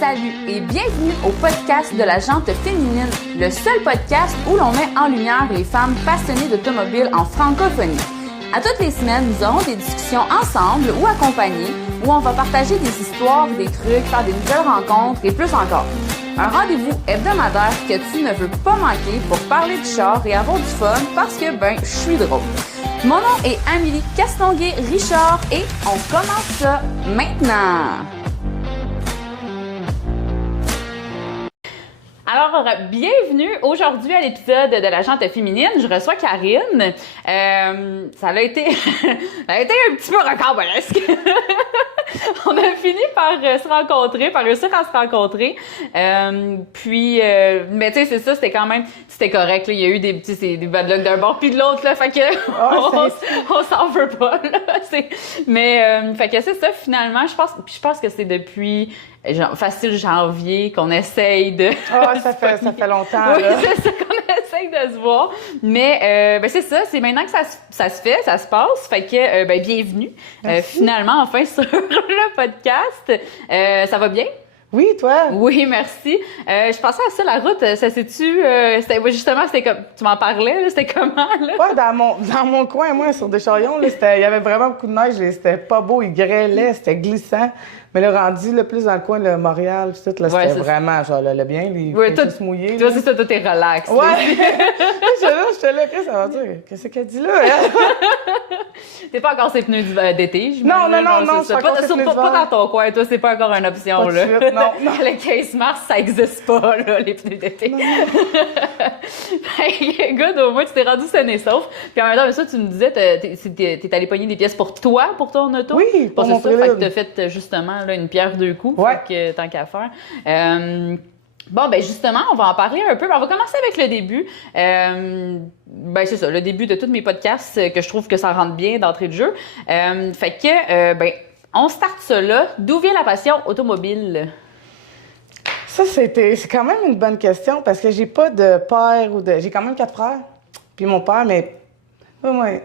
Salut et bienvenue au podcast de la Jante féminine, le seul podcast où l'on met en lumière les femmes passionnées d'automobile en francophonie. À toutes les semaines, nous aurons des discussions ensemble ou accompagnées où on va partager des histoires, des trucs, faire des nouvelles rencontres et plus encore. Un rendez-vous hebdomadaire que tu ne veux pas manquer pour parler de char et avoir du fun parce que, je suis drôle. Mon nom est Amélie Castonguay-Richard et on commence ça maintenant! Alors, bienvenue aujourd'hui à l'épisode de la Jante féminine. Je reçois Karine. Ça a été un petit peu rocambolesque. On a fini par réussir à se rencontrer. Mais tu sais, c'est ça, c'était correct. Là. Il y a eu des bad luck d'un bord puis de l'autre, là. Fait que on s'en veut pas, là. Fait que c'est ça, finalement. Je pense que c'est depuis facile janvier qu'on essaye de... ça fait longtemps, oui, là. c'est ça qu'on essaye de se voir. Mais c'est ça, c'est maintenant que ça se fait, ça se passe. Fait que, bienvenue. Finalement, enfin, sur le podcast. Ça va bien? Oui, toi? Oui, merci. Je pensais à ça, la route, ça s'est-tu... c'était comme... Tu m'en parlais, là, c'était comment, là? Ouais, dans mon coin, moi, sur Descharions, là, il y avait vraiment beaucoup de neige et c'était pas beau, il grêlait, c'était glissant. Mais le rendu, là, plus dans le coin de Montréal, pis tout, là, c'était vraiment, genre, le bien, les tout mouillés. Toi, c'est ça, tout est relax. Ouais! J'étais là, qu'est-ce que ça va dire? Qu'est-ce qu'elle dit là? T'es pas encore ses pneus d'été, je Non, c'est pas dans ton coin, toi, c'est pas encore une option, pas là. de suite, non. Le 15 mars, ça existe pas, là, les pneus d'été. Good, au moins, tu t'es rendu sain et sauf. Puis en même temps, mais ça, tu me disais, t'es allé pogner des pièces pour toi, pour ton auto? Oui, pour mon prélude. Fait que t'as fait, justement, là, une pierre deux coups. Ouais. Fait que, tant qu'à faire. Justement, on va en parler un peu. On va commencer avec le début. C'est ça, le début de tous mes podcasts que je trouve que ça rentre bien d'entrée de jeu. On starte ça là. D'où vient la passion automobile? Ça, c'est quand même une bonne question parce que j'ai pas de père j'ai quand même 4 frères. Puis mon père,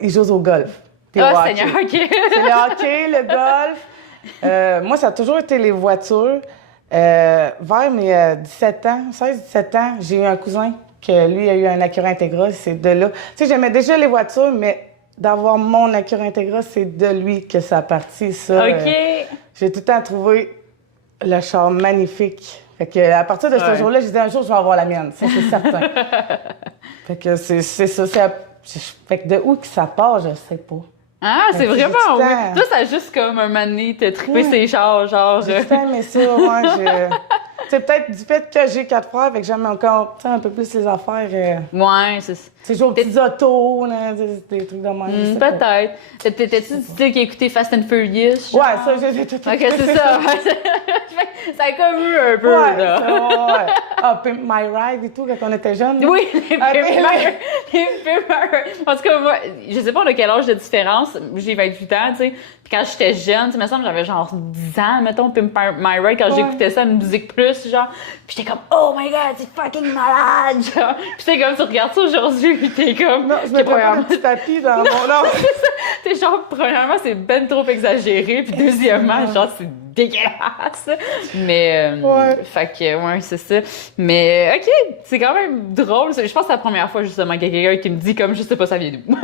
il joue au golf. Seigneur, OK. C'est le hockey, le golf. Moi, ça a toujours été les voitures. Vers mes 16-17 ans, j'ai eu un cousin que lui a eu un Acura Integra. C'est de là. Tu sais, j'aimais déjà les voitures, mais d'avoir mon Acura Integra, c'est de lui que ça a parti, ça. OK. J'ai tout le temps trouvé le char magnifique. Fait que à partir de ce jour-là, je disais un jour, je vais avoir la mienne. Ça, c'est certain. Fait que c'est ça. Fait que de où que ça part, je sais pas. Ah, c'est vraiment oui. Toi, ça a juste comme un moment donné, t'as trippé ses chars, genre... J'ai aimé ça, ouais. C'est peut-être du fait que j'ai 4 frères, fait que j'aime encore un peu plus les affaires. Ouais, c'est ça. C'est genre petits autos, là, des trucs de même. Peut-être. T'étais-tu du style qui écoutait Fast and Furious? Genre? Ouais, ça, j'ai tout OK, c'est ça. Ça a comme eu un peu, là. Ouais. Ah, Pimp My Ride et tout, quand on était jeunes. Oui, les Pimp En tout cas, moi, je sais pas on a quel âge de différence. J'ai 28 ans, tu sais. Puis quand j'étais jeune, il me semble que j'avais genre 10 ans, mettons, Pimp My Ride, quand j'écoutais ça, une musique plus, genre. Puis j'étais comme, oh my god, c'est fucking malade, genre. Puis t'es comme, tu regardes ça aujourd'hui, puis t'es comme... Non, je me prends pas de petit tapis dans mon nom. C'est ça. T'es genre, premièrement, c'est ben trop exagéré, puis deuxièmement, genre, c'est dégueulasse. Mais, fait que, c'est ça. Mais, OK, c'est quand même drôle. Je pense que c'est la première fois, justement, qu'il y a quelqu'un qui me dit, comme, je sais pas, ça vient d'où.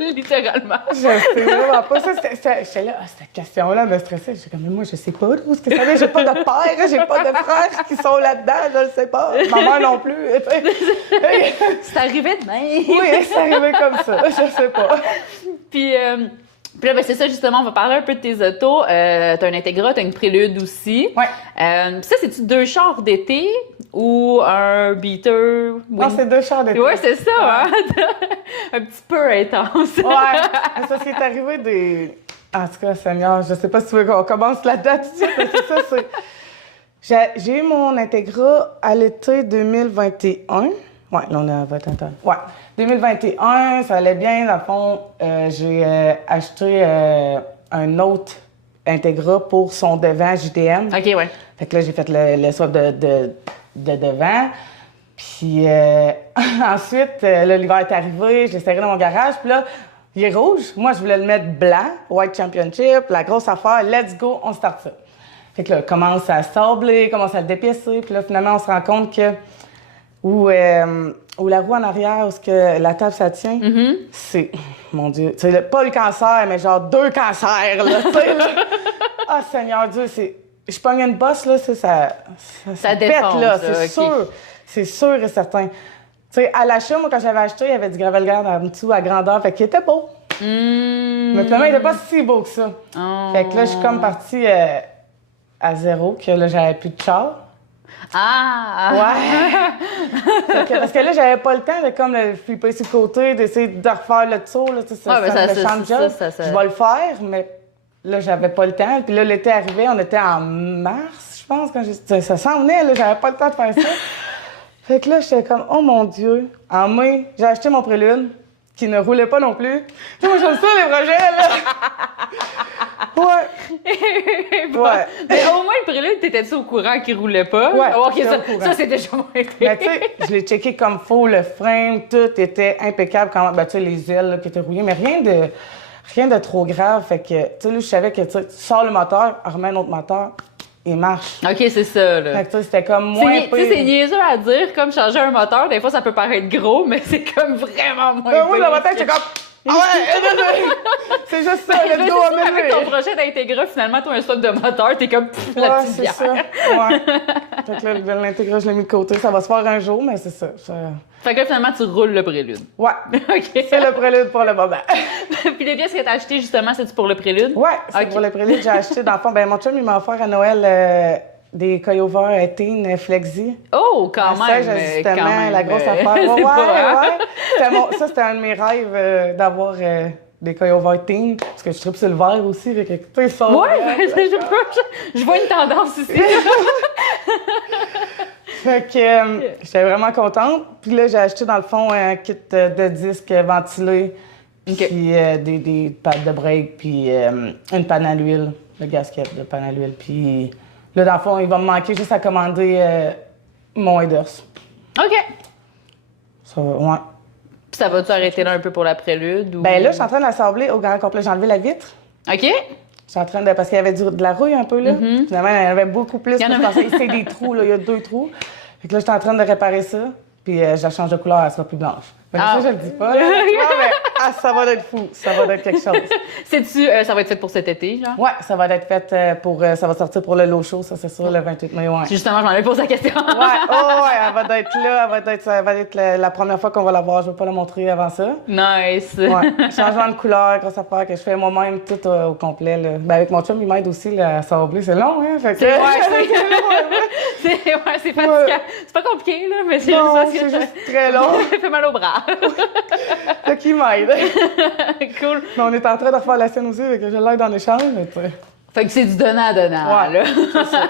Littéralement. Je sais vraiment pas. Ça, j'étais là, cette question-là me stressait. J'étais comme, mais moi, je sais pas d'où ce que ça vient. J'ai pas de père, j'ai pas de frères qui sont là-dedans, je le sais pas. Ma mère non plus. C'est arrivé de même. Oui, c'est arrivé comme ça. Je sais pas. Puis là, c'est ça, justement, on va parler un peu de tes autos. T'as un Integra, t'as une Prélude aussi. Ouais. Ça, c'est-tu 2 chars d'été ou un beater? Non, c'est 2 chars d'été. Ouais, c'est ça, hein? Un petit peu intense. Ouais. Ça, c'est arrivé des... En tout cas, Seigneur, je sais pas si tu veux qu'on commence là-dedans tout de suite, mais c'est ça, j'ai eu mon Integra à l'été 2021. Ouais, là, on est à 21. Ouais. 2021, ça allait bien. Dans le fond, j'ai acheté un autre Integra pour son devant JDM. OK, ouais. Fait que là, j'ai fait le swap de devant. Puis ensuite, l'hiver est arrivé, je l'ai serré dans mon garage. Puis là, il est rouge. Moi, je voulais le mettre blanc, White Championship, la grosse affaire. Let's go, on start ça. Fait que là, commence à sabler, commence à le dépiécer. Puis là, finalement, on se rend compte que où la roue en arrière, où que la table, ça tient, c'est, mon Dieu, tu sais, pas le cancer, mais genre 2 cancers, là, tu sais, là. Ah, Seigneur Dieu, je pogne une bosse, là, ça défonce, pète, là, c'est okay. sûr. C'est sûr et certain. Tu sais, à l'achat, moi, quand j'avais acheté, il y avait du gravel guard en dessous à grandeur, fait qu'il était beau. Mais finalement, il était pas si beau que ça. Oh. Fait que là, je suis comme partie à zéro, que là, j'avais plus de char. Ah! Ouais! Parce que là, j'avais pas le temps de comme le flipper sur le côté, d'essayer de refaire le tour, là, tu sais, ça me change job. Je vais le faire, mais là, j'avais pas le temps. Puis là, l'été arrivé, on était en mars, je pense, quand ça s'en venait, là, j'avais pas le temps de faire ça. Fait que là, j'étais comme, oh mon Dieu! En mai, j'ai acheté mon prélude, qui ne roulait pas non plus. Tu sais, moi, j'aime ça, les projets, là! Ouais. Bon. Ouais. Mais au moins, le prélude, t'étais-tu au courant qu'il roulait pas? Ouais. Oh, okay, ça c'est déjà moins pire. Mais tu sais, je l'ai checké comme faut, le frame, tout était impeccable quand ben, tu sais, les ailes là, qui étaient rouillées, mais rien de trop grave. Fait que, tu sais, là, je savais que tu sors le moteur, remets un autre moteur, il marche. OK, c'est ça, là. Fait que, tu sais, c'était comme moins pire. Tu sais, c'est niaiseux à dire, comme changer un moteur, des fois, ça peut paraître gros, mais c'est comme vraiment moins pire. Oui, dans ma tête, j'étais comme... Ah ouais! C'est juste ça, le dos à avec ton projet d'Integra, finalement, toi, un stop de moteur, t'es comme la petite bière. C'est ça. Ouais. Fait que là, l'Integra, je l'ai mis de côté. Ça va se faire un jour, mais c'est ça. Fait que là, finalement, tu roules le prélude. Ouais. OK. C'est le prélude pour le moment. Puis les pièces que t'as achetées, justement, c'est-tu pour le prélude? Ouais, c'est pour le prélude. J'ai acheté, dans le fond, ben mon chum, il m'a offert à Noël des Coyover Teen Flexi. Oh, quand même! Justement, quand même. La grosse affaire. Ouais. Ça, c'était un de mes rêves d'avoir des Coyover Teen, parce que je tripe sur le verre aussi. Fait que, tu sais, ça. Ouais, je vois une tendance ici. Fait que j'étais vraiment contente. Puis là, j'ai acheté, dans le fond, un kit de disques ventilés, puis des pattes de break, puis une panne à l'huile, le gasket de panne à l'huile. Puis là, dans le fond, il va me manquer juste à commander mon headers. OK. Ça va, ouais. Puis ça va-tu arrêter là un peu pour la prélude? Ou... Ben là, je suis en train de l'assembler au grand complet. J'ai enlevé la vitre. OK. Je suis en train de... Parce qu'il y avait de la rouille un peu, là. Finalement, il y en avait beaucoup plus. Je pensais que c'est des trous, là. Il y a 2 trous. Fait que là, je suis en train de réparer ça. Puis je la change de couleur, elle sera plus blanche. Mais ça, je le dis pas, là. Mais ça va être fou. Ça va être quelque chose. Sais-tu, ça va être fait pour cet été, genre? Ouais, ça va être fait pour... ça va sortir pour le Low Show, ça, c'est sûr, le 28 mai, ouais. Justement, je m'en avais posé la question. Ouais, elle va être là. Ça va être la première fois qu'on va la voir. Je vais pas la montrer avant ça. Nice. Ouais. Changement de couleur, grosse affaire que je fais moi-même tout au complet, là. Ben, avec mon chum, il m'aide aussi là, à sabler. C'est long, hein? Fait que... c'est fatigant. Ouais. C'est pas compliqué, là, mais c'est juste très long. Ça fait mal au bras. Fait qu'il m'aide. Cool. Mais on est en train de refaire la scène aussi, fait que je l'aide en échange, mais tu sais. Fait que c'est du donnant-donnant, là. C'est ça.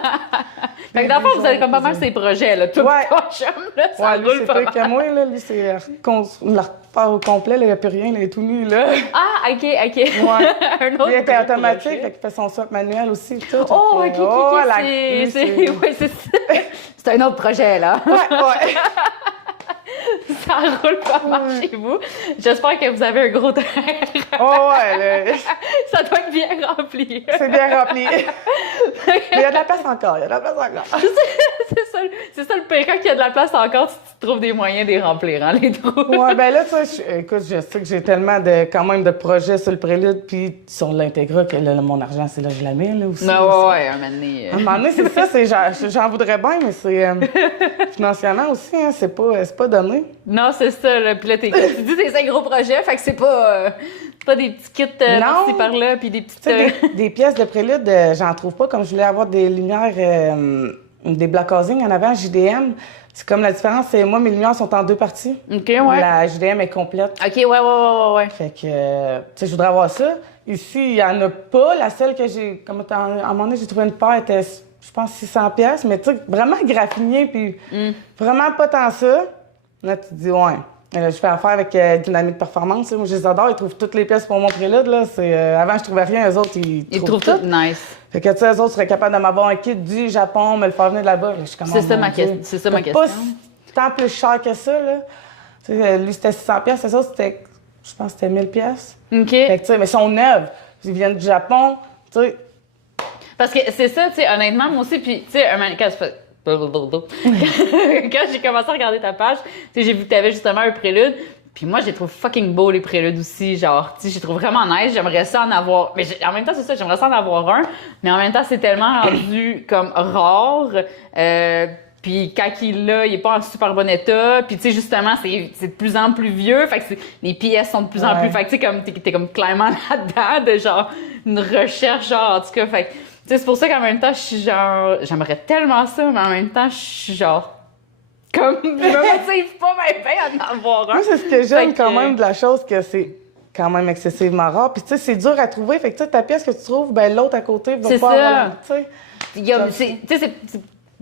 Fait que dans le fond, vous avez comme pas mal ces projets, là. Tout ton chum, là, ça roule pas mal. C'est que moi, là, lui, c'est la refaire au complet, là, il n'y a plus rien, là, il est tout nu, là. Ah, OK. Ouais. Un autre il était automatique, fait qu'il fait son swap manuel aussi, tout. Oh, OK. C'est ça. C'est un autre projet, là. Ouais. Ça roule pas mal chez vous. J'espère que vous avez un gros terrain. Ouais. Ça doit être bien rempli. C'est bien rempli. Mais il y a de la place encore, C'est ça le pire, quand il y a de la place encore, tu trouves des moyens de les remplir, hein, les trous. Ouais, ben là, tu sais, écoute, je sais que j'ai tellement quand même de projets sur le prélude, puis sur l'Integra, que là, mon argent, c'est là que je la mets, là, aussi. Non, ouais, un moment donné. Un moment donné, c'est ça, j'en voudrais bien, mais c'est financièrement aussi, hein, c'est pas donné. Non, c'est ça, là. Puis là, tu dis c'est un gros projet, fait que c'est pas des petits kits par-ci par-là, puis des petites... Des pièces de prélude, j'en trouve pas. Comme je voulais avoir des lumières, des black housing en avant, JDM. C'est comme la différence, c'est moi, mes lumières sont en 2 parties. OK, ouais. La JDM est complète. OK, ouais. Fait que, tu sais, je voudrais avoir ça. Ici, il y en a pas. La seule que j'ai, comme à un moment donné, j'ai trouvé une paire, était, je pense, 600 pièces, mais tu sais, vraiment graffiné, puis vraiment pas tant ça. Là, tu te dis, ouais. Je fais affaire avec Dynamique Performance. Moi, je les adore. Ils trouvent toutes les pièces pour mon prélude. Là. Avant, je trouvais rien. Eux autres, ils trouvent tout. Nice. Fait que, tu sais, eux autres seraient capables de m'avoir un kit du Japon, me le faire venir de là-bas. Je suis comme, c'est ça ma question. Pas tant plus cher que ça, là. Tu sais, lui, c'était 600 pièces. Les autres, c'était, je pense, c'était 1000 pièces. OK. Fait que, tu sais, mais ils sont neuves. Ils viennent du Japon, tu sais. Parce que c'est ça, tu sais, honnêtement, moi aussi, puis, tu sais, quand j'ai commencé à regarder ta page, tu sais, j'ai vu que t'avais justement un prélude. Puis moi, je les trouve fucking beaux, les préludes aussi. Genre, tu sais, je les trouve vraiment nice. J'aimerais ça en avoir. Mais en même temps, c'est ça, j'aimerais ça en avoir un. Mais en même temps, c'est tellement rendu comme rare. Puis quand il l'a, il est pas en super bon état. Puis tu sais, justement, c'est de plus en plus vieux. Fait que les pièces sont de plus en plus. Fait que tu sais, comme t'es comme clairement là-dedans de genre une recherche, genre, en tout cas. Fait que tu sais, c'est pour ça qu'en même temps, je suis genre, j'aimerais tellement ça, mais en même temps, je suis genre, comme, je me motive pas bien à en avoir un. Moi, c'est ce que j'aime quand même de la chose, que c'est quand même excessivement rare. Puis tu sais, c'est dur à trouver. Fait que tu sais, ta pièce que tu trouves, ben l'autre à côté va pas avoir... Tu sais,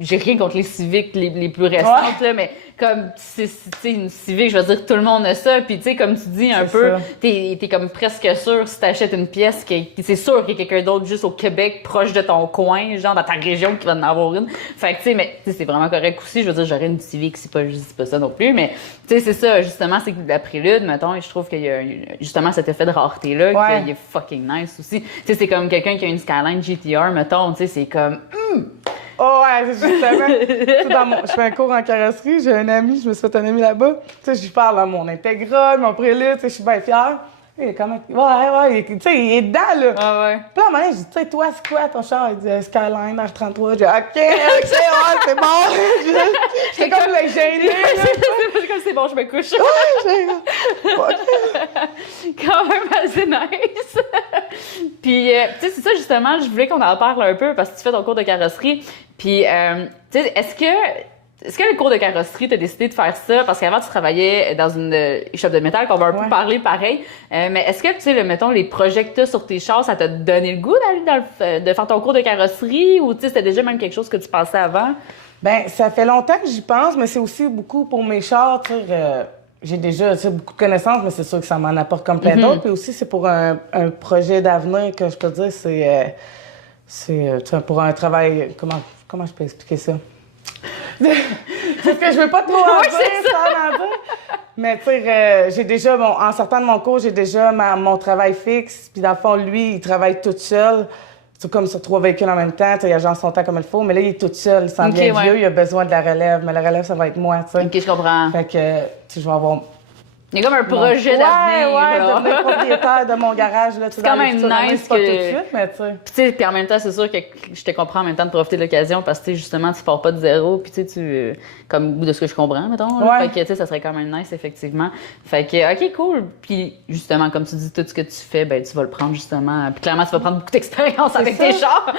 j'ai rien contre les civiques les plus récentes, là, mais comme, c'est une civique, je veux dire, tout le monde a ça. Puis, tu sais, comme tu dis un peu, t'es comme presque sûr, si t'achètes une pièce, c'est sûr qu'il y a quelqu'un d'autre juste au Québec, proche de ton coin, genre dans ta région, qui va en avoir une. Fait que, tu sais, mais c'est vraiment correct aussi. Je veux dire, j'aurais une civique, c'est pas ça non plus. Mais, tu sais, c'est ça, justement, c'est que la prélude, mettons, et je trouve qu'il y a justement cet effet de rareté-là, qui est fucking nice aussi. Tu sais, c'est comme quelqu'un qui a une Skyline GTR, mettons, tu sais, c'est comme, Oh ouais, c'est justement. Je fais un cours en carrosserie, j'ai un ami, je me suis fait un ami là-bas. Tu sais, je lui parle de mon intégral, mon prélude, tu sais, je suis bien fière. Il est quand même. Ouais, tu sais, il est dedans, là. Ah ouais. Puis là, à un moment donné, je dis, tu sais, toi, c'est quoi ton char? Il dit Skyline R33. Je dis, OK, ouais, c'est bon. J'étais comme le gêné. C'est comme c'est bon, je me couche. Ouais, Quand même assez nice. Puis, tu sais, c'est ça, justement, je voulais qu'on en parle un peu parce que tu fais ton cours de carrosserie. Puis, tu sais, est-ce que le cours de carrosserie, t'as décidé de faire ça? Parce qu'avant, tu travaillais dans une échoppe de métal, qu'on va un peu parler pareil. Mais est-ce que, tu sais, mettons, les projets que t'as sur tes chars, ça t'a donné le goût d'aller de faire ton cours de carrosserie? Ou, tu sais, c'était déjà même quelque chose que tu pensais avant? Ben, ça fait longtemps que j'y pense, mais c'est aussi beaucoup pour mes chars, tu sais. J'ai déjà beaucoup de connaissances, mais c'est sûr que ça m'en apporte comme plein d'autres. Puis aussi, c'est pour un projet d'avenir que je peux dire, c'est pour un travail... Comment je peux expliquer ça? Parce que je veux pas trop en dire, ça en dire. Mais tu sais, j'ai déjà, en sortant de mon cours, j'ai déjà mon travail fixe. Puis dans le fond, lui, il travaille tout seul. C'est comme sur 3 véhicules en même temps. Il agence son temps comme il faut. Mais là, il est tout seul. Il s'en vient vieux. Il a besoin de la relève. Mais la relève, ça va être moi, tu sais. OK, je comprends. Fait que, tu sais, je vais avoir... Il y a comme un projet d'avenir. Ouais, devenir propriétaire de mon garage. Là, c'est quand même nice pas tout de suite, mais tu sais. Puis en même temps, c'est sûr que je te comprends en même temps de profiter de l'occasion parce que justement, tu pars pas de zéro. Puis tu comme de ce que je comprends, mettons. Fait que, tu sais, ça serait quand même nice, effectivement. Fait que, OK, cool. Puis justement, comme tu dis, tout ce que tu fais, ben tu vas le prendre justement. Puis clairement, tu vas prendre beaucoup d'expérience avec tes chars.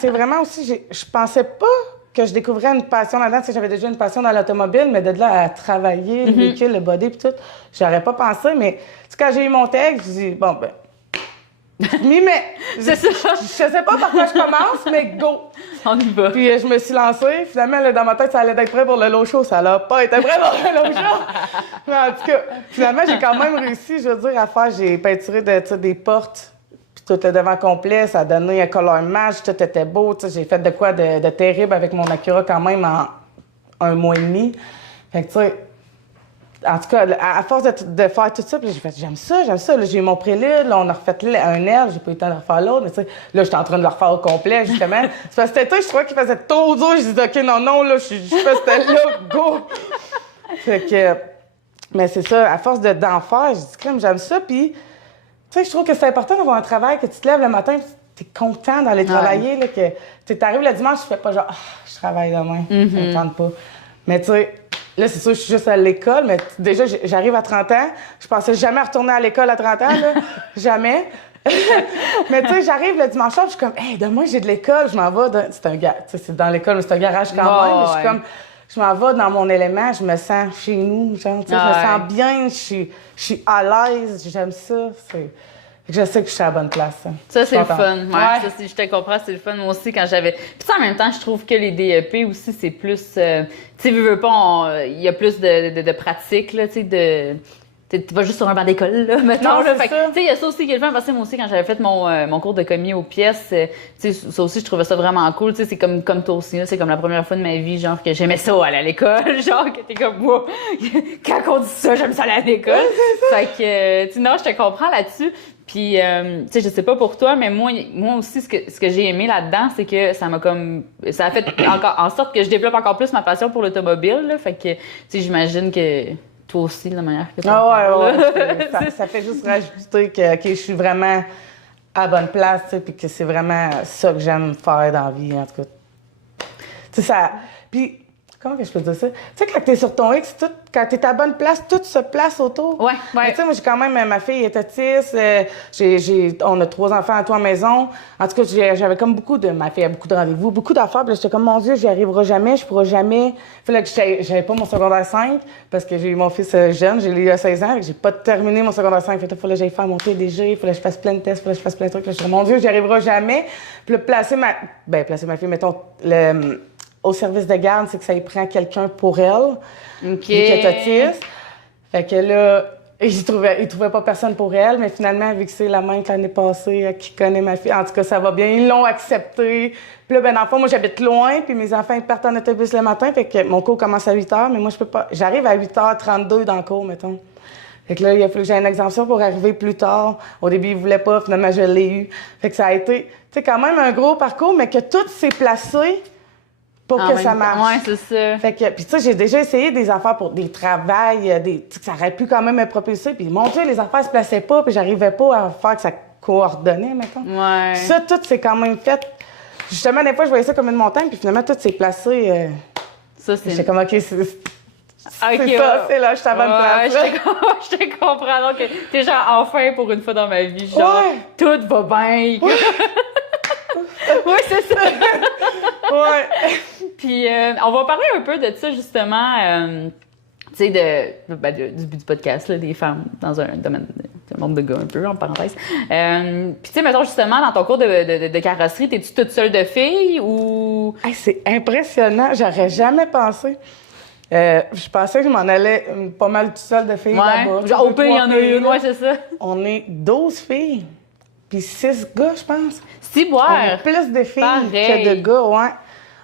c'est vraiment aussi, je pensais pas que je découvrais une passion là-dedans. Tu sais, j'avais déjà une passion dans l'automobile, mais de là à travailler, le véhicule, le body puis tout, j'aurais pas pensé. Mais tu sais, quand j'ai eu mon texte, j'ai dit, bon, ben, mais c'est ça. Je sais pas par quoi je commence, mais go! On y va. Puis je me suis lancée. Finalement, là, dans ma tête, ça allait être prêt pour le low show. Ça l'a pas été prêt pour le low show. Mais en tout cas, finalement, j'ai quand même réussi, je veux dire, à faire. J'ai peinturé des portes. Tout le devant complet, ça a donné un color match, tout était beau. Tu sais, j'ai fait de quoi de terrible avec mon Acura quand même en 1 mois et demi. Fait que, tu sais, en tout cas, à force de faire tout ça, puis j'ai fait, j'aime ça. Là, j'ai eu mon prélude, là, on a refait un aile, j'ai pas eu le temps de refaire l'autre, mais tu sais, là, j'étais en train de le refaire au complet, justement. C'est parce que c'était je trouvais qu'il faisait trop dur. Je disais, OK, non, là, je fais c'était là, go! Fait que, mais c'est ça, à force d'en faire, j'ai dit, crème, j'aime ça, puis. Tu sais, je trouve que c'est important d'avoir un travail, que tu te lèves le matin, tu es content d'aller travailler, là, que tu arrives le dimanche, tu fais pas genre, je travaille demain, ça me tente pas. Mais tu sais, là, c'est sûr, je suis juste à l'école, mais déjà, j'arrive à 30 ans, je pensais jamais retourner à l'école à 30 ans, là, jamais. Mais tu sais, j'arrive le dimanche soir, je suis comme, hey, demain, j'ai de l'école, je m'en vais, c'est dans l'école, mais c'est un garage quand même, mais je suis comme, je m'en vais dans mon élément, je me sens chez nous, genre, je me sens bien, je suis à l'aise, j'aime ça. Je sais que je suis à la bonne place. Ça, c'est le fun. Ouais. Ça, si je te comprends, c'est le fun. Moi aussi, quand j'avais... Puis en même temps, je trouve que les DEP aussi, c'est plus... tu sais, veux pas, il y a plus de pratique, là, tu sais, T'es pas juste sur un banc d'école, là, mettons. Non, Là. c'est Fait ça. tu sais, il y a ça aussi qui est le fun, parce que moi aussi, quand j'avais fait mon cours de commis aux pièces, tu sais, ça aussi, je trouvais ça vraiment cool. Tu sais, c'est comme toi aussi, là, c'est comme la première fois de ma vie, genre, que j'aimais ça aller à l'école. Genre, que t'es comme, wow, quand on dit ça, j'aime ça aller à l'école. Fait que, tu sais, non, je te comprends là-dessus. Puis, tu sais, je sais pas pour toi, mais moi aussi, ce que j'ai aimé là-dedans, c'est que ça a fait encore en sorte que je développe encore plus ma passion pour l'automobile, là. Fait que, tu sais, j'imagine que toi aussi, de la manière que tu ouais. Ça fait juste rajouter que ok, je suis vraiment à la bonne place, tu sais, puis que c'est vraiment ça que j'aime faire dans la vie, en tout cas. Tu sais, ça... Puis, comment que je peux dire ça? Tu sais, quand t'es sur ton X, quand t'es à la bonne place, tout se place autour. Ouais. Mais tu sais, moi, j'ai quand même... Ma fille est autiste, on a 3 enfants à toi à la maison. En tout cas, j'avais comme ma fille a beaucoup de rendez-vous, beaucoup d'affaires. Puis là, j'étais comme, mon Dieu, j'y arriverai jamais, je pourrai jamais... Fallait que j'avais pas mon secondaire 5, parce que j'ai eu mon fils jeune, j'ai eu à 16 ans, et que j'ai pas terminé mon secondaire 5. Fait que fallait que j'aille faire mon TDG, fallait que je fasse plein de tests, fallait que je fasse plein de trucs. Là, je disais, mon Dieu, j'y arriverai jamais. Puis là, placer ma fille, mettons, au service de garde, c'est que ça y prend quelqu'un pour elle. OK. Qui est autiste. Fait que là, il trouvait pas personne pour elle, mais finalement, vu que c'est la même que l'année passée, qui connaît ma fille, en tout cas, ça va bien. Ils l'ont accepté. Puis là, ben, dans le fond, moi, j'habite loin, puis mes enfants, ils partent en autobus le matin, fait que mon cours commence à 8 h, mais moi, je peux pas. J'arrive à 8h32 dans le cours, mettons. Fait que là, il a fallu que j'aie une exemption pour arriver plus tard. Au début, ils voulaient pas, finalement, je l'ai eu. Fait que ça a été, tu sais, quand même un gros parcours, mais que tout s'est placé pour que ça marche. Ouais, c'est ça. Fait que, puis tu sais, j'ai déjà essayé des affaires pour des travails, ça aurait pu quand même me propulser. Puis mon Dieu, les affaires se plaçaient pas, puis j'arrivais pas à faire que ça coordonnait, mettons. Ouais. Puis ça, tout s'est quand même fait. Justement, des fois, je voyais ça comme une montagne, puis finalement, tout s'est placé. Ça, c'est... J'étais comme, OK, c'est Ok, ça, c'est là, je suis à la bonne place. là. Je te comprends. Donc, t'es genre, enfin, pour une fois dans ma vie, genre, tout va bien. Oui, c'est ça. Ouais. Puis, on va parler un peu de ça, justement, tu sais, du but du podcast, là, des femmes dans un domaine, un monde de gars, un peu, en parenthèse. Puis, tu sais, mettons, justement, dans ton cours de carrosserie, t'es-tu toute seule de filles ou... Hey, c'est impressionnant, j'aurais jamais pensé. Je pensais que je m'en allais pas mal tout seul de filles là-bas. Genre, au pire, il y en a une, ouais, c'est ça. On est 12 filles, puis 6 gars, je pense. Ciboire! On est plus de filles Pareil. que de gars, ouais.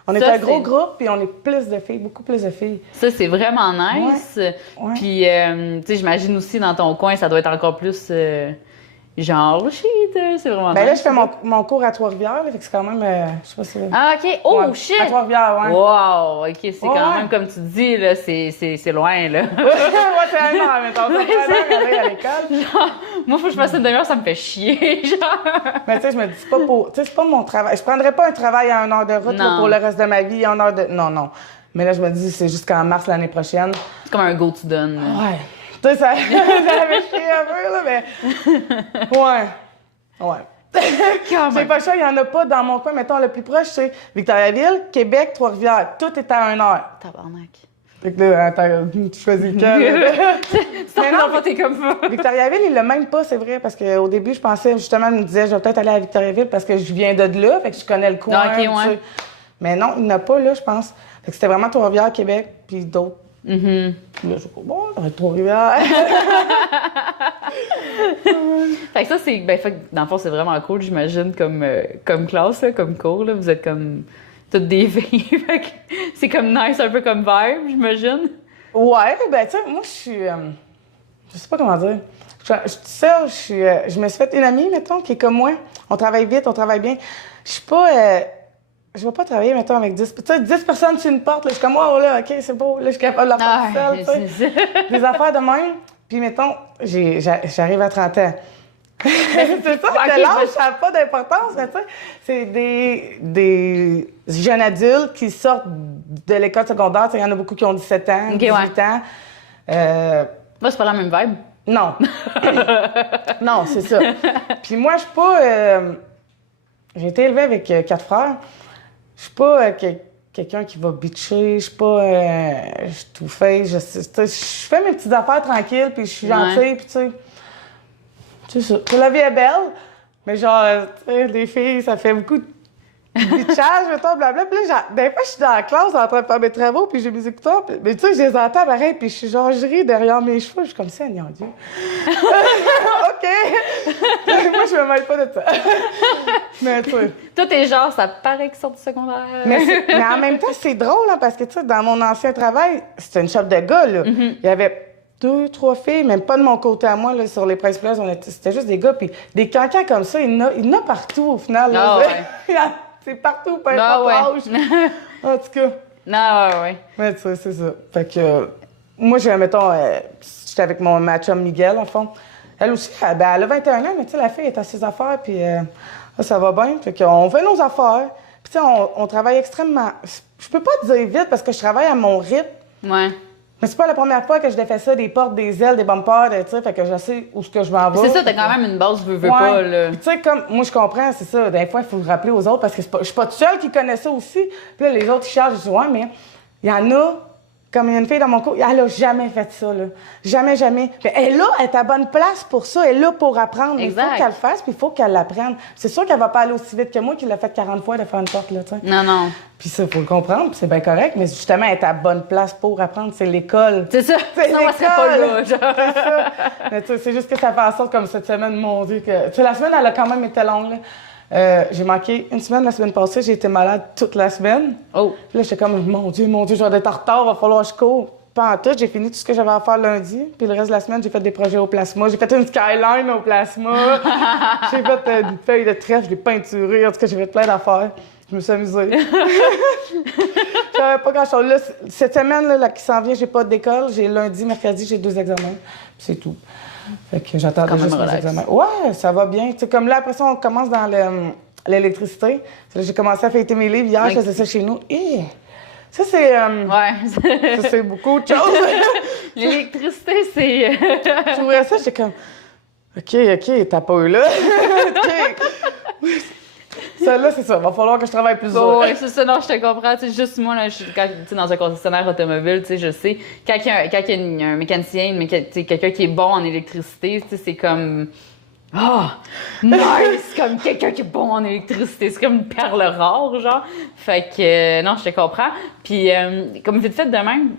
On est Ça, un gros c'est- groupe, puis on est plus de filles, beaucoup plus de filles. Ça, c'est vraiment nice. Ouais. Puis, tu sais, j'imagine aussi dans ton coin, ça doit être encore plus genre shit. C'est vraiment Ben là, nice. je fais mon cours à Trois-Rivières, là, fait que c'est quand même, je sais pas si... Ah, OK. Oh, Ouais, shit! À Trois-Rivières, ouais. Wow! OK, c'est quand Ouais. même, comme tu dis, là, c'est loin, là. Ouais, c'est un an, mettons. Ça fait un an qu'elle est à l'école. Moi, faut que je fasse une demi-heure, ça me fait chier, genre. Mais tu sais, je me dis, c'est pas pour... Tu sais, c'est pas mon travail. Je prendrais pas un travail à 1 heure de route là, Non. pour le reste de ma vie, 1 heure de... Non. Mais là, je me dis, c'est jusqu'en mars l'année prochaine. C'est comme un go tu donnes. là. Ouais. Tu sais, ça avait chié un peu, là, mais... Ouais. J'ai pas le choix, il y en a pas dans mon coin. Mettons, le plus proche, c'est Victoriaville, Québec, Trois-Rivières. Tout est à 1 heure. Tabarnak. Fait que là, attends, tu choisis lequel? Ça, non, non, t'es comme ça. Victoriaville, il l'a même pas, c'est vrai, parce qu'au début, je pensais, justement, je me disais, je vais peut-être aller à Victoriaville parce que je viens de là, fait que je connais le coin. Ah, ok, tu ouais. sais. Mais non, il n'a pas, là, je pense. Fait que c'était vraiment Trois-Rivières, Québec, puis d'autres. Mhm. Là, je sais pas, bon, ça va être Trois-Rivières. Fait que ça, c'est. Ben, fait que dans le fond, c'est vraiment cool, j'imagine, comme classe, là, comme cours. Là. Vous êtes comme toutes des filles. Fait que c'est comme nice, un peu comme vibe, j'imagine. Ouais, ben, tu sais, moi, je suis. Je sais pas comment dire. Je suis toute seule, je me suis fait une amie, mettons, qui est comme moi. On travaille vite, on travaille bien. Je suis pas. Je vais pas travailler, mettons, avec 10. Tu sais, 10 personnes sur une porte, là, je suis comme, oh, là, OK, c'est beau, là, je suis capable de la faire toute seule, tu sais. Des affaires de même. Puis, mettons, j'arrive à 30 ans. C'est ça, que l'âge, ça n'a pas d'importance, mais tu sais, c'est des jeunes adultes qui sortent de l'école secondaire. Il y en a beaucoup qui ont 17 ans, Ok, 18 ouais. ans. Moi, c'est pas la même vibe. Non. Non, c'est ça. Puis moi, je suis pas... J'ai été élevée avec 4 frères. Je suis pas quelqu'un qui va bitcher. Je suis pas... je suis tout fait. Je fais mes petites affaires tranquilles, puis je suis gentille, puis tu sais... C'est ça. La vie est belle, mais genre, tu sais, des filles, ça fait beaucoup... bitchage, mettons, blabla. Puis là, des fois, je suis dans la classe en train de faire mes travaux, puis j'ai mes écouteurs. Mais tu sais, je les entends pareil, puis je suis genre, je ris derrière mes cheveux. Je suis comme, Seigneur Dieu. OK. Moi, je me mêle pas de ça. Mais tu sais. Toi, t'es genre, ça paraît qu'ils sortent du secondaire. Mais en même temps, c'est drôle, hein, parce que tu sais, dans mon ancien travail, c'était une shop de gars, là. Il y avait 2, 3 filles, même pas de mon côté à moi, là, sur les Price Plus, c'était juste des gars. Puis des cancans comme ça, il y en a partout, au final. Là, ouais. C'est partout, peu importe l'âge. En tout cas. Non, ouais. Mais tu sais, c'est ça. Fait que moi, mettons, j'étais avec ma chum Miguel, en fond. Elle aussi, elle a 21 ans, mais tu sais, la fille est à ses affaires, puis ça va bien. Fait qu'on fait nos affaires. Puis tu sais, on travaille extrêmement... Je peux pas te dire vite, parce que je travaille à mon rythme. Ouais. Mais c'est pas la première fois que je défais ça, des portes, des ailes, des bumpers, tu sais, fait que je sais où ce que je m'en vais. C'est ça, t'as quand même une base, veux pas, là. Tu sais, comme, moi, je comprends, c'est ça. Des fois, il faut le rappeler aux autres, parce que je suis pas toute seule qui connaît ça aussi. Puis là, les autres, ils chargent, je dis, ouais, mais il y en a, comme il y a une fille dans mon cours, elle a jamais fait ça, là. Jamais, jamais. Puis elle est à bonne place pour ça, elle est là pour apprendre. Exact. Il faut qu'elle le fasse, puis il faut qu'elle l'apprenne. C'est sûr qu'elle va pas aller aussi vite que moi, qui l'a fait 40 fois de faire une porte, là, tu sais. Non. Puis ça, faut le comprendre, puis c'est bien correct, mais justement, elle est à bonne place pour apprendre, c'est l'école. C'est ça. Sinon, elle serait pas là, genre. C'est ça. Mais tu sais, c'est juste que ça fait en sorte, comme cette semaine, mon Dieu, que... Tu sais, la semaine, elle a quand même été longue, là. J'ai manqué une semaine la semaine passée, j'ai été malade toute la semaine. Oh. Puis là, j'étais comme, mon Dieu, je vais être en retard, va falloir que je cours. Pas en tout, j'ai fini tout ce que j'avais à faire lundi. Puis le reste de la semaine, j'ai fait des projets au plasma. J'ai fait une skyline au plasma. J'ai fait une feuille de trèfle, je l'ai peinturée. En tout cas, j'ai fait plein d'affaires. Je me suis amusée. J'avais pas grand-chose. Là, cette semaine là, qui s'en vient, j'ai pas d'école. J'ai lundi, mercredi, j'ai 2 examens. Puis c'est tout. Fait que j'attends juste mes examens. Ouais, ça va bien. Tu sais, comme là, après ça, on commence dans l'électricité. J'ai commencé à fêter mes livres. Hier, je faisais ça chez nous. Et ça, c'est... ouais. Ça, c'est beaucoup de choses. L'électricité, c'est... J'ouvrais ça, j'étais comme... OK, t'as pas eu là. OK. Ça, là, c'est ça. Va falloir que je travaille plus dur. Oui, c'est ça. Non, je te comprends. Tu sais, juste moi, là, quand, dans un concessionnaire automobile, tu sais, je sais, quand il y a un mécanicien, quelqu'un qui est bon en électricité, tu sais, c'est comme... Ah! Nice! Comme quelqu'un qui est bon en électricité. C'est comme une perle rare, genre. Fait que, non, je te comprends. Puis, comme vite fait de même,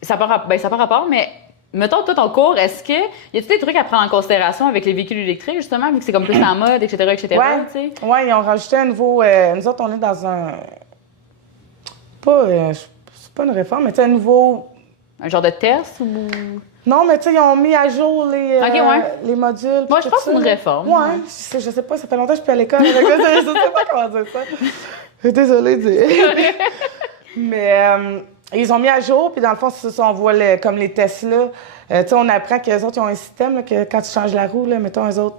ça n'a pas rapport, mais... Mettons, toi, ton cours, est-ce que... Y a-t-il des trucs à prendre en considération avec les véhicules électriques, justement, vu que c'est comme plus en mode, etc., tu sais? Ouais, ils ont rajouté un nouveau... nous autres, on est dans un... c'est pas une réforme, mais tu sais, un nouveau... Un genre de test ou... Non, mais tu sais, ils ont mis à jour les modules. Moi, je pense que c'est une réforme. Ouais, je sais pas, ça fait longtemps que je suis plus à l'école. Je sais pas comment dire ça. Désolée de dire. Mais... ils ont mis à jour, puis dans le fond, c'est ça, on voit comme les Tesla. Tu sais, on apprend qu'eux autres, ils ont un système, là, que quand tu changes la roue, là, mettons, eux autres,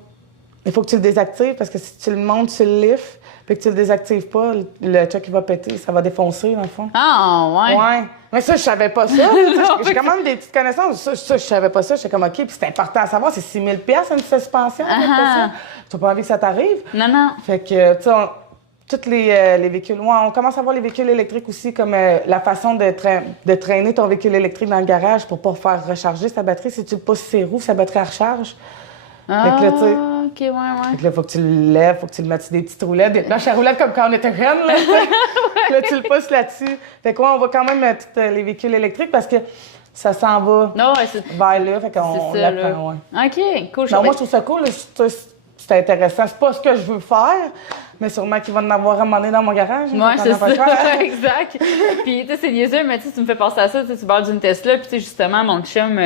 il faut que tu le désactives, parce que si tu le montes, tu le lifts, puis que tu le désactives pas, le truck, il va péter, ça va défoncer, dans le fond. Ah, ouais? Ouais. Mais ça, je savais pas ça. J'ai quand même des petites connaissances. Ça, je savais pas ça. J'étais comme, OK, puis c'est important à savoir, c'est 6 000 $, une suspension. Tu pas envie que ça t'arrive? Non. Fait que, tu sais, tous les véhicules. Ouais, on commence à voir les véhicules électriques aussi comme la façon de traîner ton véhicule électrique dans le garage pour pas faire recharger sa batterie. Si tu le pousses ses roues, sa batterie recharge. Ah, fait que là, tu sais. OK, ouais. Fait que là, faut que tu le lèves, faut que tu le mettes sur des petites roulettes, des planches à roulettes comme quand on était jeunes, là. Là, tu le pousses là-dessus. Fait que, ouais, on va quand même mettre les véhicules électriques parce que ça s'en va vers là. Fait qu'on l'apprend, ouais. OK, cool. Non, moi, je trouve ça cool. C'est intéressant. C'est pas ce que je veux faire, mais sûrement qu'il va en avoir un moment donné dans mon garage. Ouais, c'est ça. Exact. Puis, tu sais, c'est niaiseux, mais tu me fais penser à ça. Tu parles d'une Tesla, puis tu sais, justement, mon chum,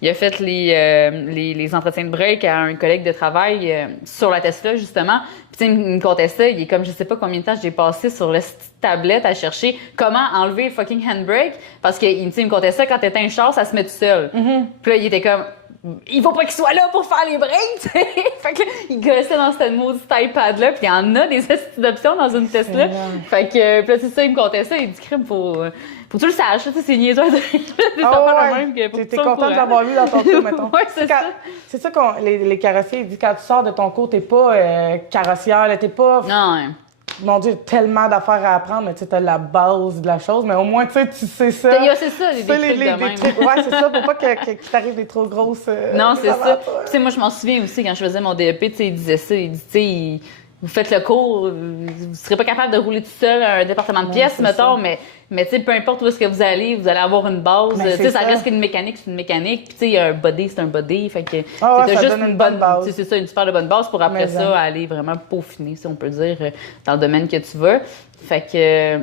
il a fait les entretiens de break à un collègue de travail sur la Tesla, justement. Puis, tu sais, il me contait ça. Il est comme, je sais pas combien de temps j'ai passé sur la tablette à chercher comment enlever le fucking handbrake. Parce que, il me contait ça, quand t'éteins un char, ça se met tout seul. Puis là, il était comme... Il faut pas qu'il soit là pour faire les breaks, tu sais. Fait que là, il gossait dans cette maudite iPad-là, puis il y en a des options dans une Tesla. Fait que, puis là, c'est ça, il me contait ça, il dit, crime, faut que tu le saches, tu sais, c'est niaiseux des affaires même. T'es content de l'avoir vu dans ton cours, mettons. Ouais, c'est ça. C'est ça que les carrossiers, ils disent, quand tu sors de ton cours, t'es pas carrossière, là, t'es pas... Non, hein. Mon Dieu, tellement d'affaires à apprendre, mais tu sais, t'as la base de la chose, mais au moins, tu sais, tu sais ça. C'est ça, des trucs de même. Ouais, c'est ça, pour pas qu'il t'arrive des trop grosses... non, c'est ça. Tu sais, moi, je m'en souviens aussi, quand je faisais mon DEP, tu sais, il disait ça, il dit, tu sais, vous faites le cours, vous serez pas capable de rouler tout seul un département de pièces, mettons, mais tu sais, peu importe où est-ce que vous allez avoir une base. Tu sais, ça reste qu'une mécanique, c'est une mécanique. Puis tu sais, un body, c'est un body. Fait que t'as juste une bonne base. C'est ça, une super de bonne base pour après ça aller vraiment peaufiner, si on peut dire, dans le domaine que tu veux. Fait que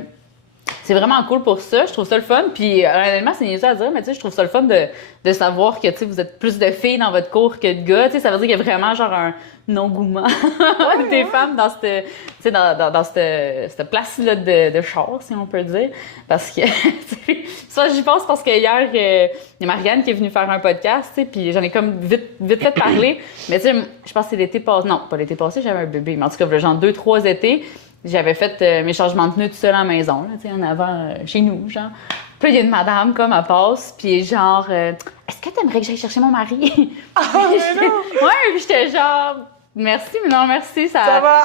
c'est vraiment cool pour ça. Je trouve ça le fun. Puis honnêtement, c'est niaiseux à dire, mais tu sais, je trouve ça le fun de savoir que tu sais, vous êtes plus de filles dans votre cours que de gars. Tu sais, ça veut dire qu'il y a vraiment genre un engouement des femmes dans cette, tu sais, dans cette place-là de char, si on peut dire. Parce que ça, j'y pense parce que hier, il y a Marianne qui est venue faire un podcast, tu sais, puis j'en ai comme vite fait parler. Mais tu sais, je pense que c'est l'été passé. Non, pas l'été passé, j'avais un bébé. Mais en tout cas, genre 2-3 étés. J'avais fait mes changements de pneus tout seul à la maison, là, tu sais, en avant, chez nous, genre. Puis il y a une madame, comme, elle passe, puis genre, est-ce que t'aimerais que j'aille chercher mon mari? Ah, mais non! Ouais, puis j'étais genre, merci, mais non, merci, ça va.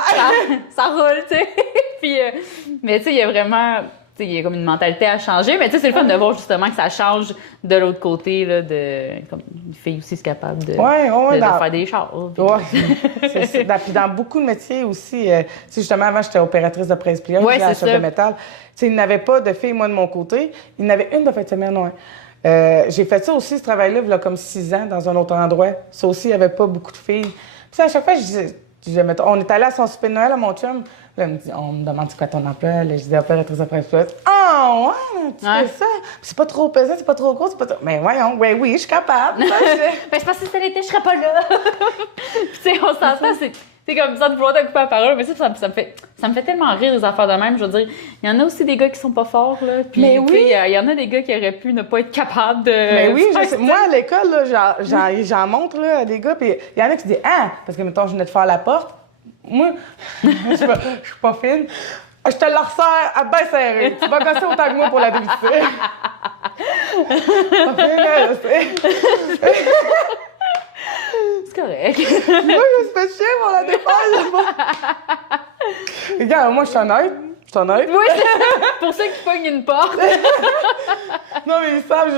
ça roule, tu sais. Puis, mais tu sais, il y a vraiment, tu sais, il y a comme une mentalité à changer, mais tu sais, c'est le fun de voir justement que ça change de l'autre côté, là, comme une fille aussi est capable de faire des chars. Puis dans beaucoup de métiers aussi, tu sais, justement, avant, j'étais opératrice de presse-pliage, j'étais à la shop de métal. Tu sais, il n'avait pas de filles, moi, de mon côté. Il y en avait une de fin de semaine, ouais. J'ai fait ça aussi, ce travail-là, il y a comme 6 ans, dans un autre endroit. Ça aussi, il n'y avait pas beaucoup de filles. Puis à chaque fois, je disais, mettons, on est allé à son souper de Noël à mon chum. Là, on me demande c'est quoi ton emploi. Là, je disais opératrice de presse-pliage. Ah, ouais, tu fais ça. Puis c'est pas trop pesant, c'est pas trop gros, c'est pas trop... Mais voyons, oui, je suis capable. Ben, c'est parce que si c'était l'été, je serais pas là. Puis tu sais, on s'entend, c'est comme ça de vouloir te couper la parole, mais ça me fait tellement rire des affaires de même. Je veux dire, il y en a aussi des gars qui sont pas forts, là. Puis, mais oui! Il y en a des gars qui auraient pu ne pas être capables de. Mais oui, moi, à l'école, là, j'en montre là, à des gars, puis il y en a qui disent ah! Parce que, mettons, je venais de faire la porte. Moi, je suis pas fine. Je te la resserre à bien serré. Tu vas gosser autant que moi pour la dévisser. Pas fine, là, je sais. C'est correct. Moi, je me suis fait chier pour la défense. Regarde, moi, je suis honnête. Oui, c'est ça. Pour ceux qui pognent une porte. Non, mais ils savent,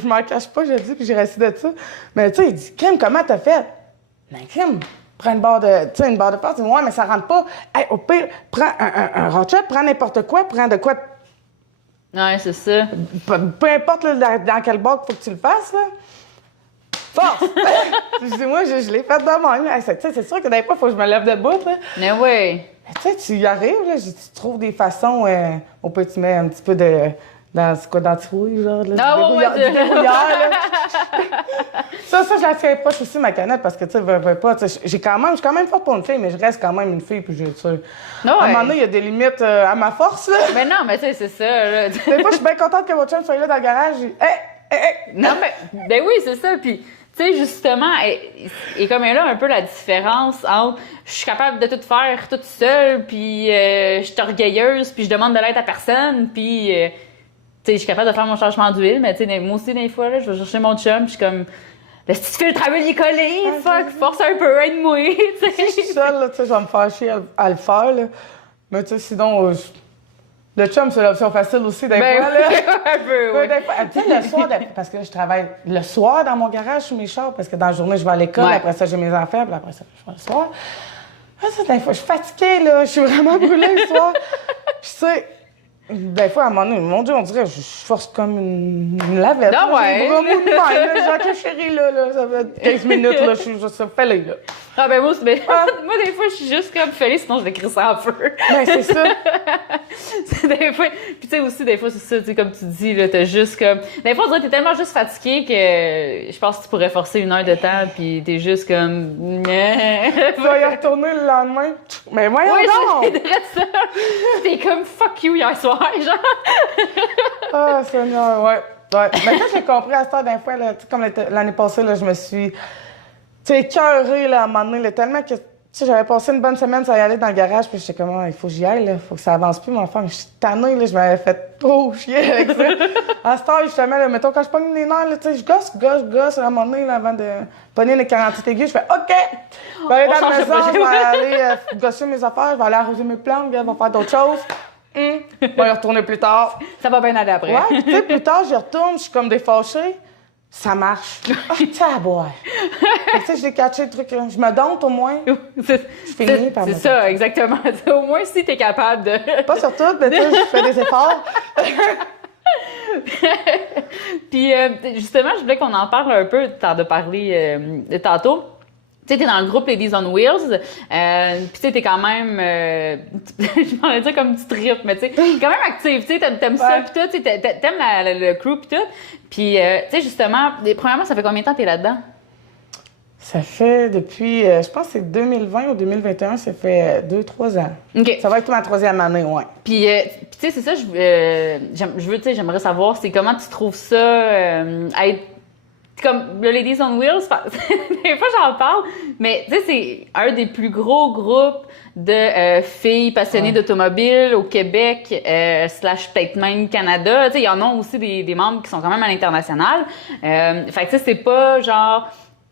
je m'en cache pas, je le dis, puis j'ai réussi de ça. Mais tu sais, il dit, Kim, comment t'as fait? Ben, Kim, prends une barre de porte. Ouais, mais ça rentre pas. Hey, au pire, prends un ratchet, prends n'importe quoi, prends de quoi. Ouais, c'est ça. Peu importe là, dans quel barre qu'il faut que tu le fasses, là. Force! Je dis, moi, je l'ai fait de même. Hey, c'est sûr que des fois, il faut que je me lève debout, là. Mais oui. Tu sais, tu y arrives, là, tu trouves des façons où tu mets un petit peu de... d'antirouille, genre, là, du débrouillard, là. Ça, je la tiens proche aussi, ma canette, parce que, tu sais, je suis quand même forte pour une fille, mais je reste quand même une fille, puis à un moment donné, il y a des limites à ma force, là. Mais non, mais tu sais, c'est ça, là. Des fois, je suis bien contente que votre chum soit là dans le garage, Non, mais, ben oui, c'est ça, puis... Tu sais, justement, et comme elle a un peu la différence entre je suis capable de tout faire toute seule, puis je suis orgueilleuse, puis je demande de l'aide à personne, puis tu sais, je suis capable de faire mon changement d'huile, mais tu sais, moi aussi, des fois, là, je vais chercher mon chum, puis je suis comme, le petit filtre à huile est collé, force un peu, aide-moi, tu sais. Si je suis seule, là, tu sais, je vais me faire chier à le faire, là. Mais tu sais, sinon, le chum, c'est l'option facile aussi, des fois, là. Un peu, oui. Des fois, tu sais, le soir, parce que je travaille le soir dans mon garage sur mes chars, parce que dans la journée, je vais à l'école, après ça, j'ai mes enfants, puis après ça, je vais le soir. Des fois, je suis fatiguée, là, je suis vraiment brûlée le soir. Puis, tu sais, des fois, à un moment donné, mon Dieu, on dirait que je force comme une lavette. Non, ouais. J'ai chérie, là, ça fait 15 minutes, là, je suis juste fêlée, là. Ah ben moi, des fois, je suis juste comme fêlée, sinon je l'écris ça en feu. Ben, c'est ça. Des fois, puis tu sais aussi, des fois, c'est ça, tu sais, comme tu dis, là, t'as juste comme... Des fois, on dirait que t'es tellement juste fatiguée que je pense que tu pourrais forcer 1 heure de temps, puis t'es juste comme... Tu vas y retourner le lendemain. Mais voyons donc! Oui, c'est ça. T'es comme fuck you hier soir, genre. Ah, Seigneur, ouais. Mais quand j'ai compris à cette heure d'un fois, là, comme l'année passée, là, je me suis... Tu sais, écœurée, là, à un moment donné, là, tellement que... Tu sais, j'avais passé une bonne semaine sans y aller dans le garage, puis j'étais comme, il faut que j'y aille, là, faut que ça avance plus, mon enfant. Mais je suis tannée, là, je m'avais fait trop chier avec ça. À cette heure, justement, là, mettons, quand je pogne les nerfs, là, tu sais, je gosse, à un moment donné, là, avant de pogner les 48 aigus, je fais, OK! Je vais aller dans la maison, je vais aller gosser mes affaires, je vais aller arroser mes plantes, je vais faire d'autres choses. Je vais y retourner plus tard. Ça va bien aller après. Ouais, tu sais, plus tard, j'y retourne, je suis comme défâchée. ça marche. Ah, taboire! Tu sais, j'ai catché le truc, là. Je me dompte au moins. Je finis par me C'est ça, exactement. Au moins, si t'es capable de... Pas sur tout, mais tu sais, je fais des efforts. Puis, justement, je voulais qu'on en parle un peu, de parler tantôt. Tu sais, t'es dans le groupe Ladies on Wheels, puis tu sais, t'es quand même, je m'en dire comme tu tripes, mais tu sais, quand même active, tu sais, t'aimes ça, puis tout, tu sais, t'aimes le crew, puis tout. Puis, tu sais, justement, premièrement, ça fait combien de temps que t'es là-dedans? Ça fait depuis, je pense que c'est 2020 ou 2021, ça fait 2-3 ans. OK. Ça va être ma 3e année, ouais. Puis tu sais, c'est ça, je veux, tu sais, j'aimerais savoir, c'est comment tu trouves ça, être comme le Ladies on Wheels, des fois j'en parle, mais tu sais, c'est un des plus gros groupes de filles passionnées d'automobile au Québec, / peut-être même Canada. Tu sais, il y en a aussi des membres qui sont quand même à l'international. Fait que tu sais, c'est pas genre...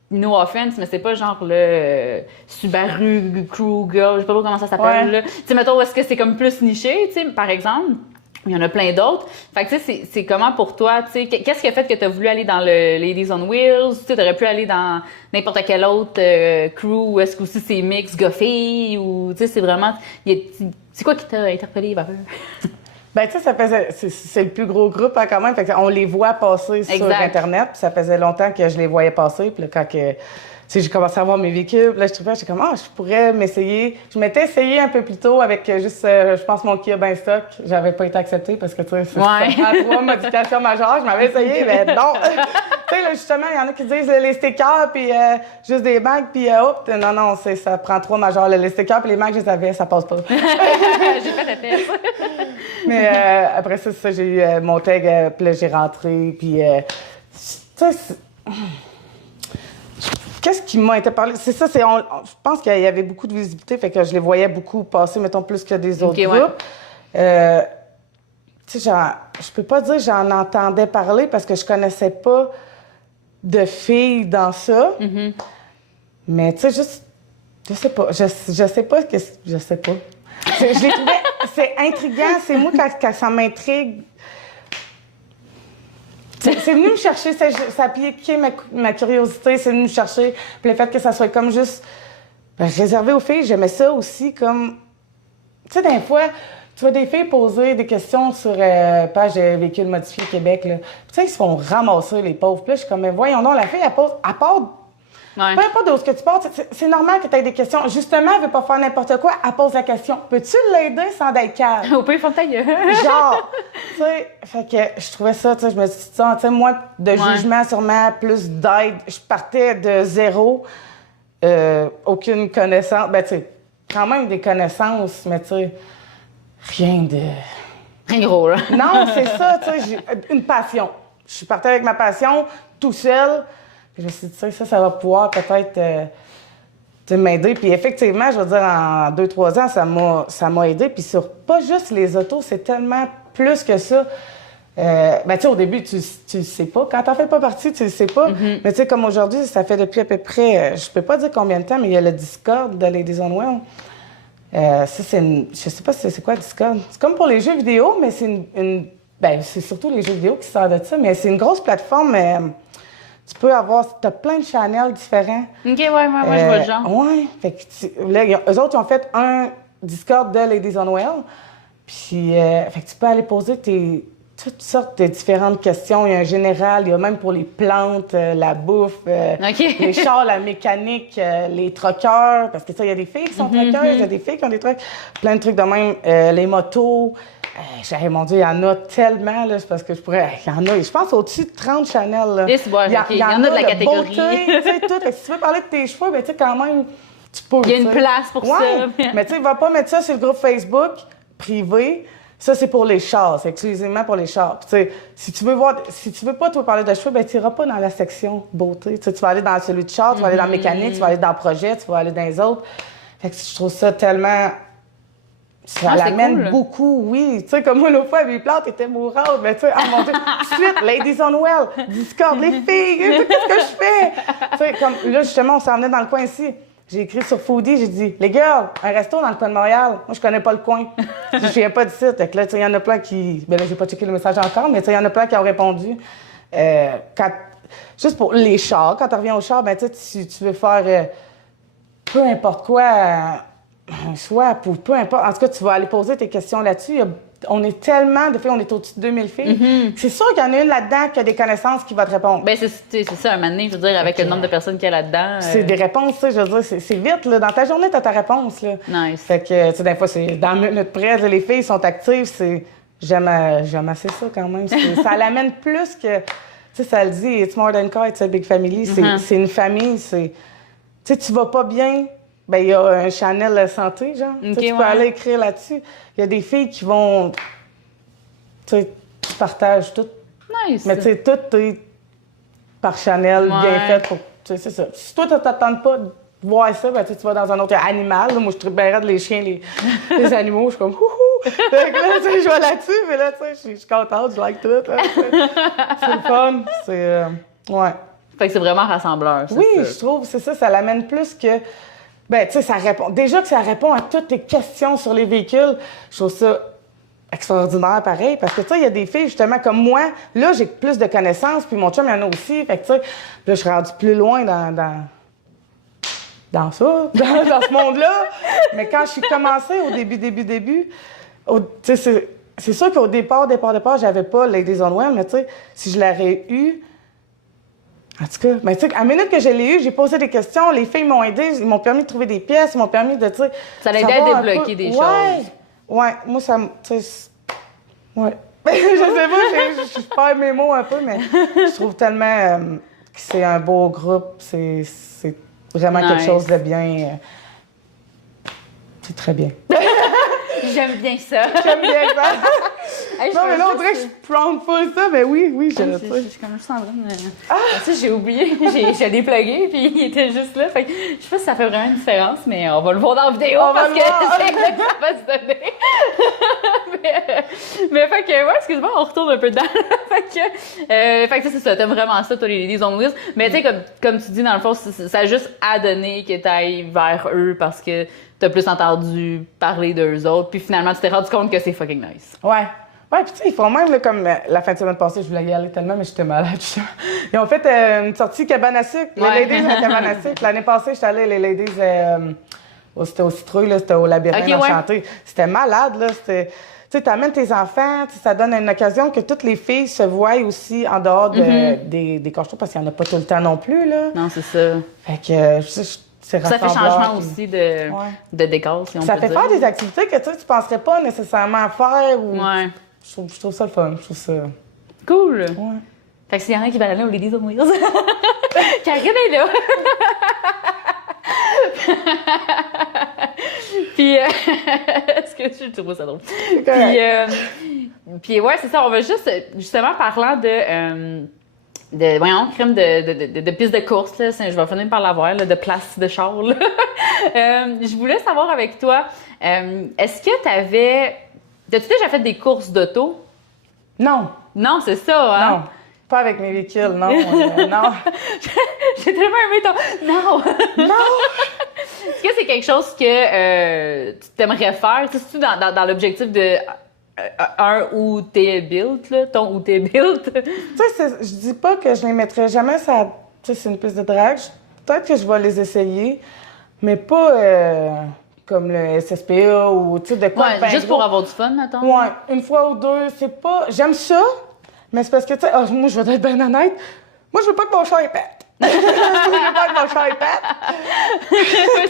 No offense, mais c'est pas genre le Subaru Crew Girl, je sais pas trop comment ça s'appelle, là. Tu sais, mettons, est-ce que c'est comme plus niché, tu sais, par exemple? Il y en a plein d'autres. Fait que, tu sais, c'est comment pour toi, tu sais, qu'est-ce qui a fait que tu as voulu aller dans le Ladies on Wheels? Tu sais, t'aurais pu aller dans n'importe quel autre crew, ou est-ce que aussi c'est mix gars-filles, ou, tu sais, c'est vraiment... C'est quoi qui t'a interpellé vers eux? Ben, tu sais, c'est le plus gros groupe, hein, quand même. Fait qu'on les voit passer sur Internet. Puis ça faisait longtemps que je les voyais passer. Puis là, quand j'ai commencé à voir mes véhicules, là, j'étais comme, je pourrais m'essayer. Je m'étais essayé un peu plus tôt avec juste, je pense, mon Kia Ben Stock. J'avais pas été acceptée parce que, tu sais, ça prend 3 modifications majeures. Je m'avais essayé, mais non. Tu sais, là, justement, il y en a qui disent les stickers, puis juste des bagues, puis hop. Non, ça prend 3 majeures. Les stickers, puis les bagues, je les avais, ça passe pas. J'ai fait la tête. Mais après ça, j'ai eu mon tag, puis là, j'ai rentré, puis... tu sais, qu'est-ce qui m'a été parlé? C'est ça, je pense qu'il y avait beaucoup de visibilité, fait que je les voyais beaucoup passer, mettons, plus que des autres groupes. Ouais. Tu sais, je peux pas dire que j'en entendais parler parce que je connaissais pas de filles dans ça. Mm-hmm. Mais tu sais, juste... Je sais pas. Je sais pas. Je les trouvais... C'est intriguant. C'est moi, quand ça m'intrigue... C'est venu me chercher, ça a piqué ma curiosité, c'est venu me chercher. Puis le fait que ça soit comme juste réservé aux filles, j'aimais ça aussi comme... Tu sais, des fois, tu vois des filles poser des questions sur page de véhicules modifiés Québec, là. Puis tu sais, ils se font ramasser, les pauvres. Puis là, je suis comme, mais voyons donc, la fille, elle pose... À part... Ouais. Peu importe d'où tu pars, c'est normal que tu aies des questions. Justement, elle veut pas faire n'importe quoi, elle pose la question. Peux-tu l'aider sans être calme? Au pire, faut ta gueule. Genre, tu sais, fait que je trouvais ça, tu sais, je me suis dit, tu sais, moi, de jugement sûrement, plus d'aide, je partais de zéro, aucune connaissance, ben tu sais, quand même des connaissances, mais tu sais, rien de... Rien de gros, là. Non, c'est ça, tu sais, j'ai une passion. Je suis partie avec ma passion, tout seul. Puis je me suis dit, ça va pouvoir peut-être m'aider. Puis effectivement, je veux dire, en 2-3 ans, ça m'a aidé. Puis sur pas juste les autos, c'est tellement plus que ça. Ben, tu sais, au début, tu sais pas. Quand t'en fais pas partie, tu le sais pas. Mm-hmm. Mais tu sais, comme aujourd'hui, ça fait depuis à peu près, je peux pas dire combien de temps, mais il y a le Discord de Ladies on Wheels. Ça, je sais pas c'est quoi Discord. C'est comme pour les jeux vidéo, mais c'est ben, c'est surtout les jeux vidéo qui sortent de ça. Mais c'est une grosse plateforme. Tu peux t'as plein de channels différents. OK, ouais, moi, je vois le genre. Ouais. Fait que là, eux autres, ils ont fait un Discord de Ladies on Wheels. Puis, fait que tu peux aller poser toutes sortes de différentes questions. Il y a un général, il y a même pour les plantes, la bouffe, les chars, la mécanique, les truckers. Parce que ça, il y a des filles qui sont truckers, il y a des filles qui ont des trucks. Plein de trucs de même. Les motos. Mon Dieu, il y en a tellement, là, parce que il y en a, je pense, au-dessus de 30 channels, là. Il y en a de la catégorie. Beauté, tu sais, tout. Si tu veux parler de tes cheveux, ben, tu sais, quand même, tu peux. Il y a une place pour ça. Mais tu sais, va pas mettre ça sur le groupe Facebook privé. Ça, c'est pour les chars. C'est exclusivement pour les chars. Puis, tu sais, si tu veux pas, toi, parler de cheveux, ben, tu iras pas dans la section beauté. Tu sais, tu vas aller dans celui de char, tu vas aller dans mécanique, tu vas aller dans projet, tu vas aller dans les autres. Fait que je trouve ça tellement... Ça l'amène cool. Beaucoup, oui. Tu sais, comme moi, l'autre fois, mes plantes étaient mourantes. Mais tu sais, mon Dieu, suite, Ladies on Wheels, Discord, les filles, qu'est-ce que je fais? Tu sais, comme là, justement, on s'en venait dans le coin ici. J'ai écrit sur Foodie, j'ai dit, les girls, un resto dans le coin de Montréal. Moi, je connais pas le coin. Je viens pas d'ici. Fait que là, tu sais, il y en a plein qui. Ben là, j'ai pas checké le message encore, mais tu sais, il y en a plein qui ont répondu. Quand juste pour les chars, quand tu reviens au char, ben tu veux faire peu importe quoi, un swap ou peu importe. En tout cas, tu vas aller poser tes questions là-dessus. On est tellement de filles, on est au-dessus de 2000 filles. C'est sûr qu'il y en a une là-dedans qui a des connaissances qui va te répondre. Ben c'est ça, un moment donné, je veux dire, avec le nombre de personnes qu'il y a là-dedans. C'est des réponses, tu sais, je veux dire, c'est vite, là. Dans ta journée, t'as ta réponse, là. Nice. Fait que, tu sais, des fois, c'est dans minute près, les filles sont actives, j'aime assez ça quand même. Ça l'amène plus que, tu sais, ça le dit, it's more than car, it's a big family. C'est une famille, tu sais, tu vas pas bien. Ben, il y a un Chanel santé, genre. Tu peux aller écrire là-dessus. Il y a des filles qui vont. Tu sais, tu partages tout. Nice. Mais tu sais, tout est par Chanel, bien fait. Tu sais, c'est ça. Si toi, tu t'attends pas de voir ça, ben, tu vas dans un autre animal. Là. Moi, je tripe bien raide les chiens, les animaux. Je suis comme, houhou! Fait que là, tu sais, je vais là-dessus, mais là, tu sais, je suis contente, je like tout. Là, c'est le fun. C'est. Ouais. Fait que c'est vraiment rassembleur. Oui, je trouve, c'est ça. Ça l'amène plus que. Ben, tu sais, ça répond. Déjà que ça répond à toutes tes questions sur les véhicules, je trouve ça extraordinaire pareil. Parce que, tu sais, il y a des filles, justement, comme moi, là, j'ai plus de connaissances, puis mon chum, il y en a aussi. Fait que, tu sais, là, je suis rendue plus loin dans ça, dans ce monde-là. Mais quand je suis commencée au début, tu sais, c'est sûr qu'au départ, j'avais pas Ladies on Well, mais tu sais, si je l'aurais eu. En tout cas, mais tu sais, à la minute que je l'ai eu, j'ai posé des questions, les filles m'ont aidé, ils m'ont permis de trouver des pièces, ils m'ont permis de, tu sais... Ça l'a aidé à débloquer des choses. Ouais, moi, ça me... Tu sais, ouais. Je sais pas, je perds mes mots un peu, mais je trouve tellement que c'est un beau groupe, c'est vraiment quelque chose de bien... c'est très bien. J'aime bien ça. J'aime bien ça. Hey, non, mais là, on dirait que je prends pas ça, mais oui, je je suis comme juste en train de... Tu sais, j'ai oublié, j'ai déplugué, puis il était juste là. Fait que je sais pas si ça fait vraiment une différence, mais on va le voir dans la vidéo parce que c'est là que ça va se donner. mais fait que, ouais, excuse-moi, on retourne un peu dedans. fait que c'est ça, t'aimes vraiment ça, toi, les on wheels. Mais tu sais, comme tu dis, dans le fond, ça a juste à donner que t'ailles vers eux parce que t'as plus entendu parler d'eux autres, puis finalement, tu t'es rendu compte que c'est fucking nice. Ouais. Ouais, puis tu sais, ils font même, là, comme la fin de semaine passée, je voulais y aller tellement, mais j'étais malade. Ils ont fait une sortie cabane à sucre, les ladies à cabane à sucre. L'année passée, j'étais allée, les ladies, c'était au Citrouille, là, c'était au labyrinthe enchanté. C'était malade, là, c'était... Tu sais, t'amènes tes enfants, ça donne une occasion que toutes les filles se voient aussi en dehors des cochons, parce qu'il n'y en a pas tout le temps non plus, là. Non, c'est ça. Fait que, ça fait changement aussi de décor, si on peut dire. Ça fait faire des activités que tu penserais pas nécessairement faire ou... Ouais. Je trouve ça le fun, je trouve ça... Cool! Ouais. Fait que s'il y en a qui veulent aller au Ladies on Wheels, Karine est là! Puis, est-ce que je trouve ça drôle? Puis ouais, c'est ça, on va justement parlant voyons, crème de piste de course, là, je vais finir par l'avoir, là, de place de char, là. Je voulais savoir avec toi, est-ce que t'as-tu déjà fait des courses d'auto? Non. Non, c'est ça, hein? Non. Pas avec mes véhicules, non. Non. J'ai tellement aimé ton... Non! Non! Est-ce que c'est quelque chose que tu t'aimerais faire? Tu sais, dans l'objectif de... où t'es built, là, où t'es built. Tu sais, je dis pas que je les mettrais jamais, ça, tu sais, c'est une piste de drag. Peut-être que je vais les essayer, mais pas comme le SSPA ou, tu sais, de quoi. Ouais, juste pour avoir du fun, mettons. Ouais, une fois ou deux, c'est pas... J'aime ça, mais c'est parce que, tu sais, moi, je vais être bien honnête, moi, je veux pas que mon char il pète. Je veux pas que mon char il pète. Oui,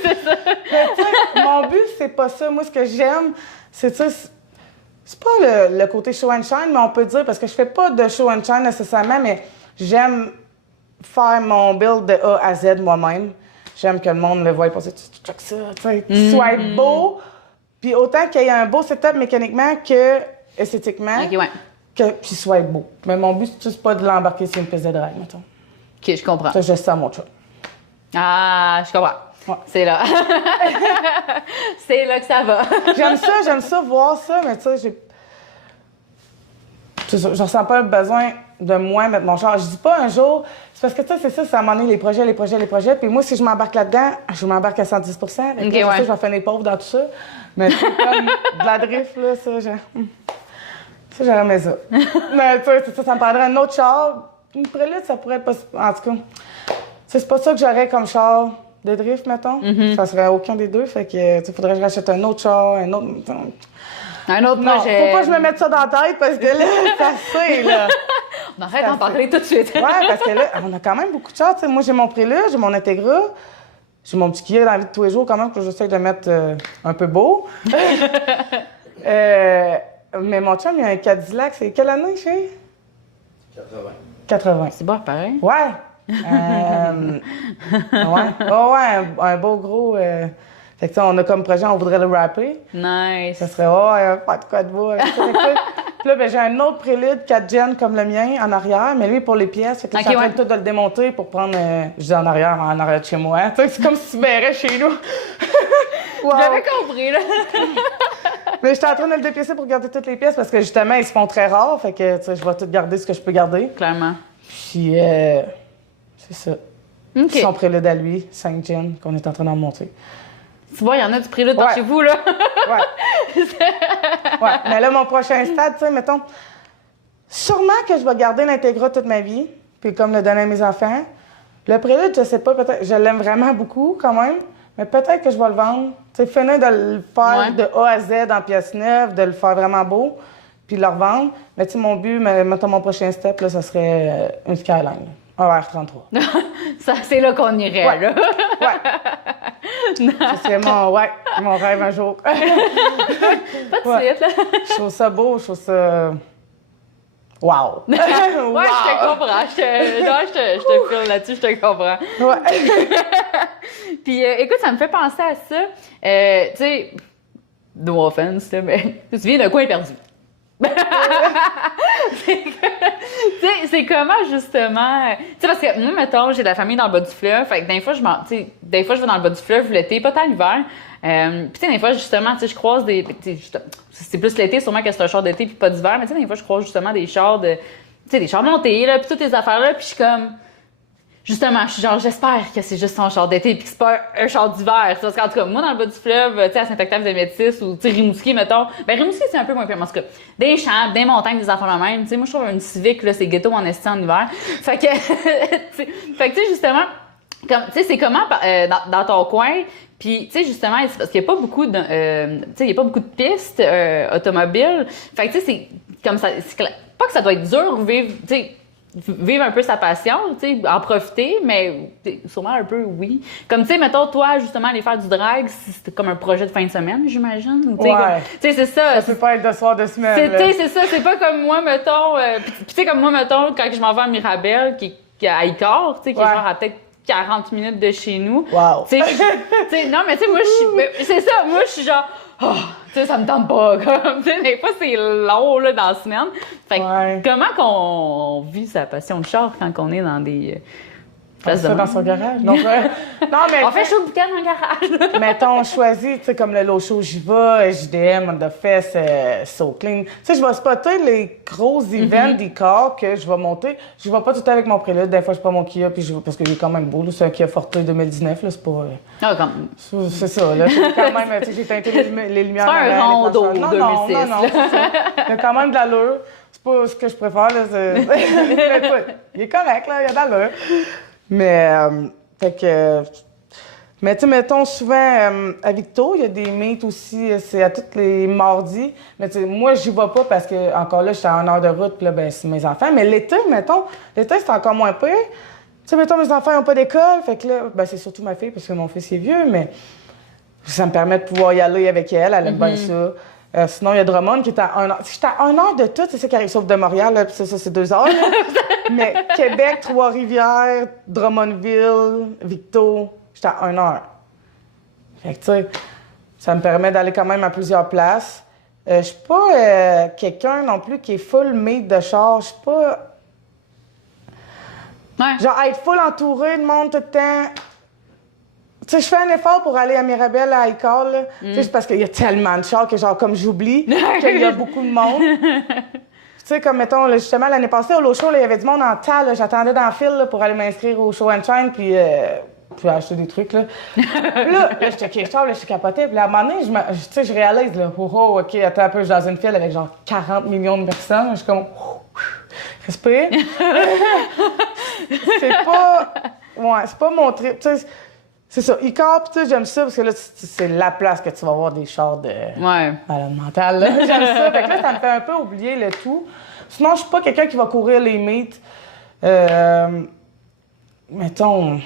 c'est ça. Mais, tu sais, mon but, c'est pas ça. Moi, ce que j'aime, c'est, tu sais, c'est pas le côté show and shine, mais on peut dire, parce que je fais pas de show and shine nécessairement, mais j'aime faire mon build de A à Z moi-même. J'aime que le monde le voie passer, tu check ça, tu sais, qu'il soit beau. Puis autant qu'il y ait un beau setup mécaniquement que esthétiquement, OK, ouais. Qu'il soit beau. Mais mon but, c'est juste pas de l'embarquer sur une piste de drag, mettons. OK, je comprends. Ça, je laisse ça à mon chat. Ah, je comprends. Ouais. C'est là. C'est là que ça va. J'aime ça, voir ça, mais tu sais, je ressens pas le besoin de moi mettre mon char. Je dis pas un jour, c'est parce que tu sais, c'est ça, c'est à un moment donné, les projets. Puis moi, si je m'embarque là-dedans, je m'embarque à 110 %. Okay, je vais finir pauvre dans tout ça. Mais c'est comme de la drift, là, ça, j'aimerais ça. Mais tu sais, ça me prendrait un autre char, une prélude, ça pourrait être possible. En tout cas, c'est pas ça que j'aurais comme char de drift, mettons. Ça serait aucun des deux. Fait que, tu faudrait que je rachète un autre char, un autre. Un autre Non, projet. faut pas que je me mette ça dans la tête parce que là, ça c'est, là. On arrête d'en parler tout de suite. Ouais, parce que là, on a quand même beaucoup de chars. Tu sais, moi, j'ai mon Prélude, j'ai mon Integra, j'ai mon petit Kia dans la vie de tous les jours quand même que j'essaie de mettre un peu beau. Mais mon chum, il a un Cadillac. C'est quelle année, chérie? 80. 80. C'est bon, pareil. Ouais. Ouais. Oh, ouais, un beau gros. Fait que ça, on a comme projet, on voudrait le rapper. Nice. Ça serait, pas de quoi de beau avec ça. Puis là, ben, j'ai un autre Prélude 4 gen comme le mien en arrière, mais lui pour les pièces. Fait que là, je suis en train de tout de le démonter pour prendre, je dis en arrière de chez moi. Tu sais, c'est comme si tu verrais chez nous. Wow. J'avais compris, là. Mais j'étais en train de le dépiécer pour garder toutes les pièces parce que justement, ils se font très rares. Fait que, tu sais, je vais tout garder ce que je peux garder. Clairement. Puis, c'est ça. OK. Son Prélude à lui, 5 gen, qu'on est en train d'en monter. Tu vois, il y en a du prélude dans chez vous, là. Ouais. Ouais. Mais là, mon prochain stade, tu sais, mettons, sûrement que je vais garder l'Integra toute ma vie, puis comme le donner à mes enfants. Le Prélude, je sais pas, peut-être, je l'aime vraiment beaucoup quand même, mais peut-être que je vais le vendre. Tu sais, finir de le faire de A à Z en pièces neuves, de le faire vraiment beau, puis le revendre. Mais tu sais, mon but, mettons mon prochain step, là, ça serait une Skyline. Un R33. Ça, c'est là qu'on irait, là. Ouais. Ça serait mon rêve un jour. Pas de suite, là. Je trouve ça beau, je trouve ça... Wow! Ouais, je te comprends. Je te file là-dessus, je te comprends. Ouais. Puis, écoute, ça me fait penser à ça. Tu sais, no offense, là, mais tu viens d'un coin perdu. C'est comment justement, tu sais, parce que moi mettons j'ai de la famille dans le bas du fleuve, fait que des fois je vais dans le bas du fleuve l'été, pas tant l'hiver, puis tu sais des fois justement tu sais je croise c'est plus l'été sûrement que c'est un char d'été puis pas d'hiver, mais tu sais des fois je croise justement des chars de, tu sais des chars montés là puis toutes ces affaires là, puis je suis comme justement, je suis genre, j'espère que c'est juste son char d'été puis que c'est pas un char d'hiver. Parce qu'en tout cas, moi, dans le bas du fleuve, tu sais, à Saint-Octave-de-Métis ou, tu sais, Rimouski, mettons. Ben, Rimouski, c'est un peu moins pire. En tout cas, des champs, des montagnes, des affaires de même. Tu sais, moi, je trouve une Civic, là, c'est ghetto en esti en hiver. Fait que, tu sais, justement, comme, tu sais, c'est comment, dans ton coin, puis, tu sais, justement, c'est parce qu'il y a pas beaucoup de, tu sais, il y a pas beaucoup de pistes, automobiles. Fait que, tu sais, c'est comme ça, c'est pas que ça doit être dur vivre, tu sais, vivre un peu sa passion, tu sais, en profiter, mais sûrement un peu, oui. Comme, tu sais, mettons, toi, justement, aller faire du drag, c'était comme un projet de fin de semaine, j'imagine. Ou, tu sais, c'est ça. Ça peut pas être de soir, de semaine. C'est ça, c'est pas comme moi, mettons, puis tu sais, comme moi, mettons, quand je m'en vais à Mirabel, qui est à Icare, tu sais, qui est genre à peut-être 40 minutes de chez nous. Wow! Tu sais, non, mais tu sais, moi, c'est ça, moi, je suis genre... Oh, tu sais, ça me tente pas, comme, tu sais, des fois, c'est long, là, dans la semaine. Fait que, comment qu'on vit sa passion de char quand on est dans des places de... dans son garage? Non, mais... On fait chaud le week-end dans le garage, mettons, on choisit, tu sais, comme le Low Show, j'y vais, JDM, On The Fest, So Clean. Tu sais, je vais spotter les gros events des cars que je vais monter. Je vais pas tout le temps avec mon Prélude. Des fois, je prends mon Kia, puis parce qu'il est quand même beau, là. C'est un Kia Forte 2019, là, c'est pas... C'est ça, là. Quand même, tu sais, j'ai teinté les lumières. C'est pas un rondeau 2006. Non, c'est ça. Il y a quand même de l'allure. C'est pas ce que je préfère, là. Mais écoute, il est correct, là, il y a de l'allure. Mais, fait que... Mais tu sais, mettons, souvent, à Victo, il y a des meets aussi, c'est à tous les mardis. Mais tu sais, moi, j'y vais pas parce que, encore là, j'étais à 1 heure de route, puis là, ben, c'est mes enfants. Mais l'été, mettons, c'est encore moins pire. Tu sais, mettons, mes enfants n'ont pas d'école, fait que là, ben, c'est surtout ma fille parce que mon fils est vieux, mais ça me permet de pouvoir y aller avec elle, elle aime bien ça. Sinon, il y a Drummond qui est à 1 heure. J'étais à 1 heure de tout, c'est ça qui arrive, sauf de Montréal, là, puis ça, c'est 2 heures. Là. Mais Québec, Trois-Rivières, Drummondville, Victo, j'étais à 1 heure. Fait que, tu sais, ça me permet d'aller quand même à plusieurs places. Je suis pas quelqu'un non plus qui est full mate de char. Je suis pas... Ouais. Genre, être full entouré de monde tout le temps. Tu sais, je fais un effort pour aller à Mirabel, à Icare, là. Tu sais, c'est parce qu'il y a tellement de chars que, genre, comme j'oublie qu'il y a beaucoup de monde. Tu sais, comme, mettons, là, justement, l'année passée, au Low Show, il y avait du monde en tas, là. J'attendais dans le fil, là, pour aller m'inscrire au Show and Shine, puis acheter des trucs, là. Puis là, je checkais les chars, là, je suis capotée. Puis là, à un moment donné, tu sais, je réalise, là, OK, attends un peu, je suis dans une file avec, genre, 40 millions de personnes. Je suis comme... Respire. C'est pas mon trip. Tu sais, c'est ça. Icar, pis tu j'aime ça parce que là, c'est la place que tu vas voir des chars de malade mentale. Là. J'aime ça. Fait que là, ça me fait un peu oublier le tout. Sinon, je suis pas quelqu'un qui va courir les meets. Mettons.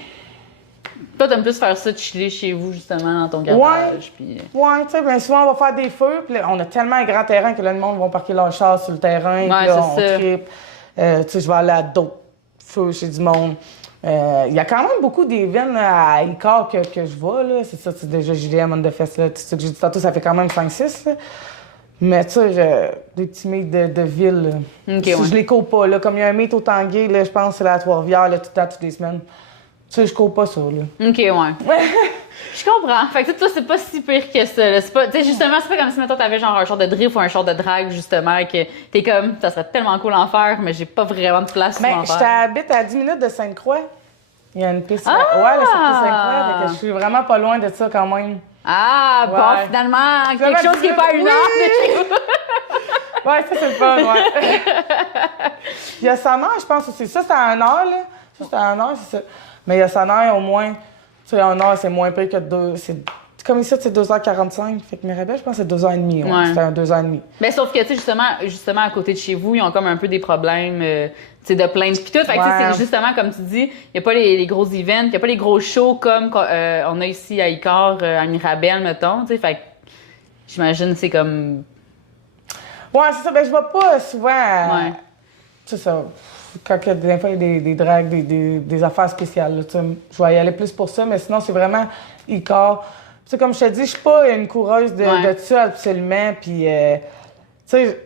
Toi, t'aimes plus faire ça, de chiller chez vous, justement, dans ton garage. Ouais, tu sais, bien souvent, on va faire des feux, puis on a tellement un grand terrain que là, le monde va parquer leur char sur le terrain, puis là, on tripe. Tu sais, je vais aller à d'autres feux chez du monde. Il y a quand même beaucoup d'événements à Icar que je vois, là. C'est ça, c'est déjà JDM, Underfest, là. Tout ce que j'ai dit tantôt, ça fait quand même 5-6, là. Mais tu sais, des petits meets de ville, je les cours pas, là. Comme il y a un meet au Tanguay, là, je pense que c'est la Trois-Rivières, là, tout le temps, toutes les semaines. Tu sais, je cours pas ça, là. OK, ouais. Je comprends. Fait que toi, c'est pas si pire que ça, là. C'est pas, tu sais, justement, c'est pas comme si, mettons, t'avais genre un short de drift ou un short de drag, justement, que t'es comme, ça serait tellement cool en faire, mais j'ai pas vraiment de place pour en faire. J'habite à 10 minutes de Sainte-Croix. Il y a une piste. Ouais, la sortie Sainte-Croix, fait que je suis vraiment pas loin de ça quand même. Ah, bon, finalement, quelque chose qui est pas à 1 heure de chez vous. Ouais, ça, c'est le fun, ouais. Il y a Sanarre, je pense aussi. Ça, c'est à 1 heure, là. Ça, c'est à 1 heure, c'est ça. Mais il y a Sanarre, au moins, tu sais, 1 heure, c'est moins pire que 2. C'est comme ici, c'est 2h45. Fait que Mirabel, je pense que c'est 2h30. Ouais. C'était un 2h30. Mais sauf que, tu sais, justement, à côté de chez vous, ils ont comme un peu des problèmes, tu sais, de plaintes pis tout. Fait que, c'est justement, comme tu dis, il n'y a pas les gros events, il n'y a pas les gros shows comme on a ici à Icar, à Mirabel, mettons, tu sais. Fait que, j'imagine, c'est comme. Ouais, c'est ça. Ben, je vais pas souvent. C'est ça. Quand des fois, il y a des drags, des affaires spéciales, là, je vais y aller plus pour ça, mais sinon, c'est vraiment Icar. Tu sais, comme je te dis, je suis pas une coureuse de ça, absolument. Puis, tu sais,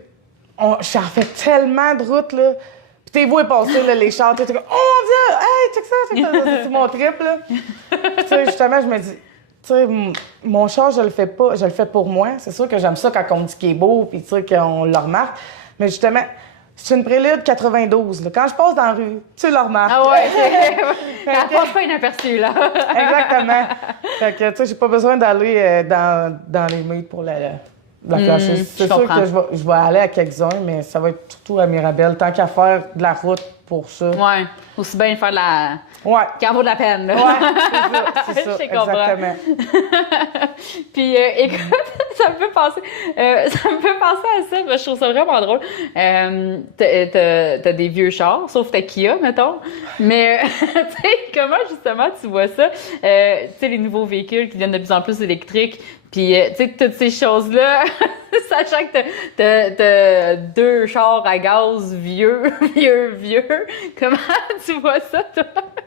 j'en fais tellement de routes, là. Puis t'es voué passer, là, les chars, t'es comme, oh mon Dieu, hey, check ça, c'est mon trip, là. Tu sais, justement, je me dis, tu sais, mon char, je le fais pas, je le fais pour moi. C'est sûr que j'aime ça quand on me dit qu'il est beau, puis tu sais, qu'on le remarque. Mais justement, c'est une Prélude 92. Là. Quand je passe dans la rue, tu le remarques. Ah ouais, elle passe pas inaperçue, là. Exactement. Fait que, tu sais, j'ai pas besoin d'aller dans les meets pour la flasher. C'est sûr que je vais aller à quelques-uns, mais ça va être surtout à Mirabel. Tant qu'à faire de la route pour ça. Ouais. Aussi bien faire de la. Ouais. Qui en vaut de la peine, là. Ouais, c'est ça. Je comprends. Exactement. Puis, écoute, ça me fait penser à ça, parce que je trouve ça vraiment drôle. T'as des vieux chars, sauf ta Kia, mettons. Mais, tu sais, comment justement tu vois ça? Tu sais, les nouveaux véhicules qui deviennent de plus en plus électriques. Puis, tu sais, toutes ces choses-là, sachant que t'as 2 chars à gaz vieux, comment tu vois ça, toi?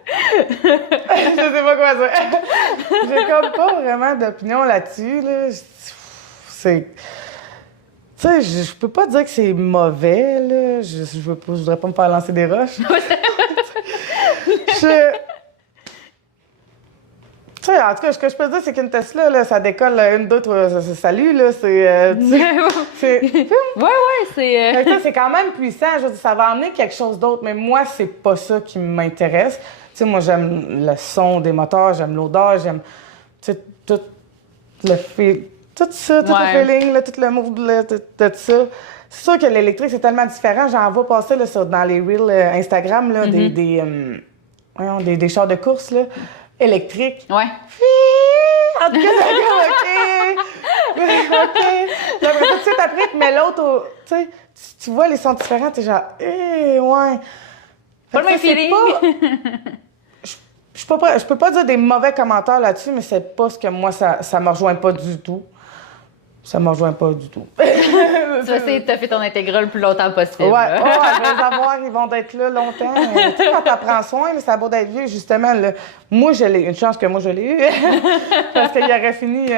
Je sais pas quoi dire. J'ai comme pas vraiment d'opinion là-dessus, là. C'est... Tu sais, je peux pas dire que c'est mauvais, là. Je voudrais pas me faire lancer des roches. Tu sais, en tout cas, ce que je peux dire, c'est qu'une Tesla, là, ça décolle 1, 2, 3, salut, là, c'est... c'est quand même puissant, je veux dire, ça va emmener quelque chose d'autre, mais moi, c'est pas ça qui m'intéresse. Tu sais, moi, j'aime le son des moteurs, j'aime l'odeur, j'aime, tu sais, tout le feeling, là, tout le mood, là, tout ça. C'est sûr que l'électrique, c'est tellement différent. J'en vois passer, là, dans les reels Instagram, là, des chars de course, là. Électrique. Ouais. En tout cas, OK. Là, tout de suite après, tu mets l'autre tu sais, tu vois les sons différents, t'es genre, ouais. Pas le même feeling. Je peux pas dire des mauvais commentaires là-dessus, mais c'est pas ce que moi, ça me rejoint pas du tout. Ça me rejoint pas du tout. T'as fait ton intégral le plus longtemps possible. Ouais, les avoirs, ils vont être là longtemps. Tu sais, quand t'apprends soin, là, ça a beau d'être vieux, justement. Là, moi, je l'ai une chance que moi, je l'ai eu. Parce qu'il aurait fini... il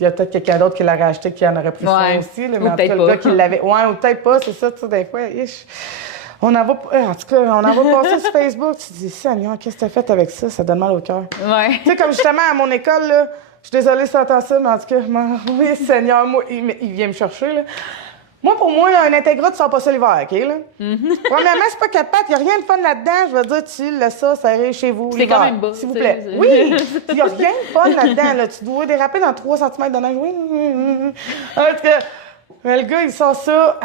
y a peut-être quelqu'un d'autre qui l'aurait acheté qui en aurait pris soin aussi. Là, mais ou en tout cas, le gars qui l'avait... Ouais, ou peut-être pas, c'est ça, tu sais, des fois. On en va passer sur Facebook, tu te dis, Seigneur, qu'est-ce que t'as fait avec ça? Ça donne mal au cœur. Ouais. Tu sais, comme justement à mon école, là, je suis désolée si t'entends ça, mais en tout cas, oui, Seigneur, moi, il vient me chercher, là. Moi, pour moi, là, un Integra, tu sors pas ça l'hiver, OK, là? Premièrement, c'est pas 4 pattes, il n'y a rien de fun là-dedans. Je veux dire, tu laisses ça serrer chez vous. C'est quand même bas. S'il vous plaît. Oui! Il n'y a rien de fun là-dedans, là. Tu dois déraper dans 3 cm de neige. Oui. En tout cas, Mais le gars, il sort ça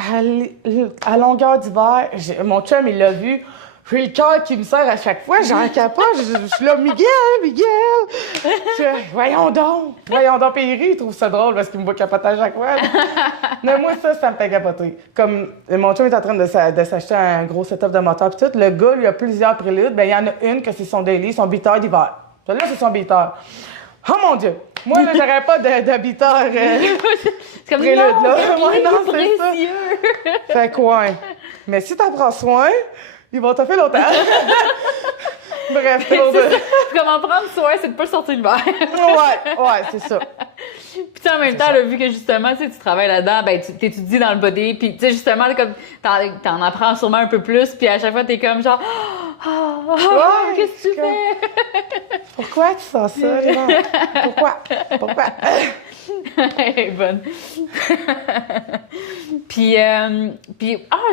à longueur d'hiver. Mon chum, il l'a vu. J'ai le cœur qui me sert à chaque fois. J'en capote. Je suis là, Miguel. Voyons donc. Puis il rit, il trouve ça drôle parce qu'il me voit capoter à chaque fois. Mais moi, ça me fait capoter. Comme mon chum est en train de s'acheter un gros setup de moteur pis tout, le gars, lui, a plusieurs préludes. Ben, il y en a une que c'est son daily, son beater d'hiver. Celui-là, c'est son beater. Oh mon Dieu! Moi, là, j'aurais pas de beater c'est comme prélude, non, là. c'est précieux! Fait quoi? Mais si t'en prends soin, ils vont te faire longtemps. Bref, Comment prendre soin, c'est de pas sortir l'hiver. ouais, c'est ça. Puis en même temps, là, vu que justement, tu travailles là-dedans, ben tu t'étudies dans le body, puis tu sais justement comme t'en apprends sûrement un peu plus, puis à chaque fois t'es comme genre qu'est-ce que tu fais? Pourquoi tu sens ça, Léon? Pourquoi? Elle est bonne. puis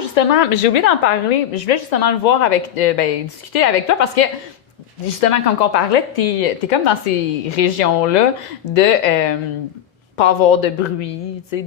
justement, j'ai oublié d'en parler. Je voulais justement le voir avec, discuter avec toi parce que justement, comme on parlait, t'es comme dans ces régions-là de pas avoir de bruit, tu sais,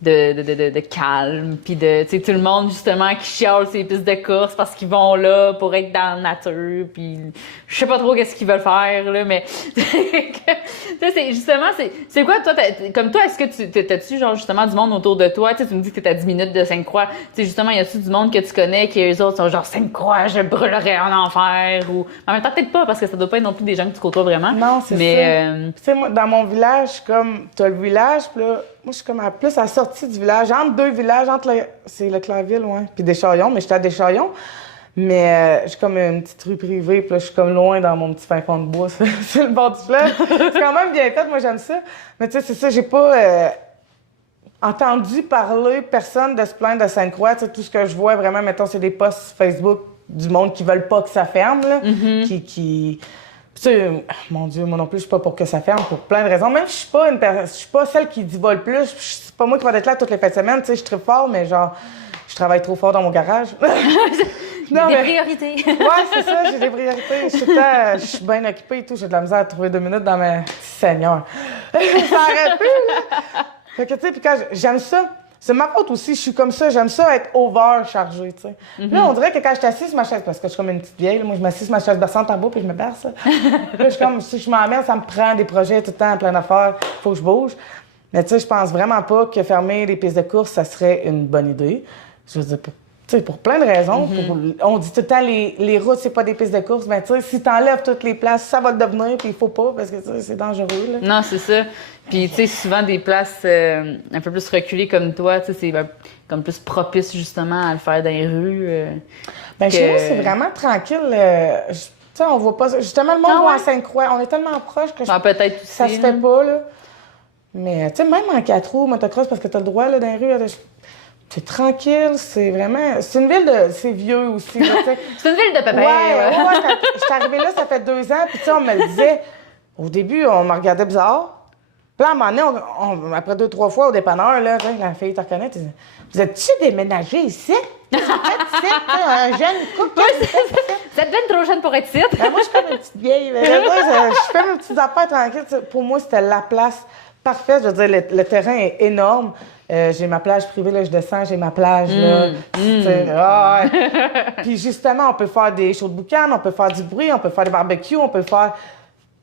de calme, puis de, tu sais, tout le monde, justement, qui chiale ces pistes de course parce qu'ils vont là pour être dans la nature, puis je sais pas trop qu'est-ce qu'ils veulent faire, là, mais, tu sais, c'est, justement, c'est quoi, toi, comme toi, est-ce que t'as-tu, genre, justement, du monde autour de toi, tu sais, tu me dis que t'es à 10 minutes de Sainte-Croix, tu sais, justement, y a-tu du monde que tu connais, qui eux autres sont genre, Sainte-Croix, je brûlerais en enfer, ou, en même temps, peut-être pas, parce que ça doit pas être non plus des gens que tu côtoies vraiment. Non, c'est ça. Tu sais, moi, dans mon village, comme, t'as le village, puis là, moi, je suis comme plus à la sortie du village, entre deux villages, c'est le Clairville, ouais, puis Descharillons, mais j'étais à Descharillons. Mais j'ai comme une petite rue privée, puis là, je suis comme loin dans mon petit fin fond de bois, c'est le bord du fleuve. C'est quand même bien fait, moi, j'aime ça. Mais tu sais, c'est ça, j'ai pas entendu parler personne de se plaindre de Sainte-Croix. Tu sais, tout ce que je vois, vraiment, mettons, c'est des posts Facebook du monde qui veulent pas que ça ferme, là, qui... Tu sais, mon Dieu, moi non plus, je suis pas pour que ça ferme, pour plein de raisons. Même je suis pas celle qui divole le plus. C'est pas moi qui va être là toutes les fins de semaine. Tu sais, je tripe fort, mais genre, je travaille trop fort dans mon garage. Non, des priorités. Ouais, c'est ça, j'ai des priorités. Je suis bien occupée et tout. J'ai de la misère à trouver 2 minutes dans mes... Seigneur! Ça arrête plus, là! Fait que, tu sais, puis quand j'aime ça, c'est ma faute aussi, je suis comme ça, j'aime ça être overchargée, tu sais. Là, on dirait que quand je suis assise sur ma chaise, parce que je suis comme une petite vieille, là, moi, je m'assise sur ma chaise berçante en bas puis je me berce. Là, je suis comme, si je m'emmerde, ça me prend des projets tout le temps, plein d'affaires, faut que je bouge. Mais tu sais, je pense vraiment pas que fermer les pistes de course, ça serait une bonne idée. Je veux dire, pour plein de raisons. On dit tout le temps, les routes, c'est pas des pistes de course. Mais tu sais, si t'enlèves toutes les places, ça va le devenir, puis il faut pas, parce que c'est dangereux, là. Non, c'est ça. Puis, tu sais, souvent des places un peu plus reculées comme toi, tu sais, c'est comme plus propice, justement, à le faire dans les rues. Ben, chez nous, c'est vraiment tranquille. Tu sais, on voit pas... Justement, le monde va à Sainte-Croix. On est tellement proches que peut-être aussi, ça se fait pas, là. Mais, tu sais, même en 4 roues, motocross, parce que t'as le droit, là, dans les rues, c'est tranquille, c'est vraiment... C'est une ville de... C'est vieux aussi, là, tu sais. C'est une ville de pépère. Ouais, moi, je suis arrivée là, ça fait 2 ans, puis tu sais, on me le disait... Au début, on me regardait bizarre. Puis là, à un moment donné, après 2-3 fois au dépanneur, là, la fille te reconnaît, tu dis, vous êtes-tu déménagé ici? Vous êtes ici, un jeune couple? Ça devait être trop jeune pour être ici. Ben, moi, je suis comme une petite vieille. Je fais mes petites affaires tranquilles. Pour moi, c'était la place parfaite. Je veux dire, le terrain est énorme. J'ai ma plage privée, là, je descends, j'ai ma plage, là. Puis justement, on peut faire des shows de boucan, on peut faire du bruit, on peut faire des barbecues, on peut faire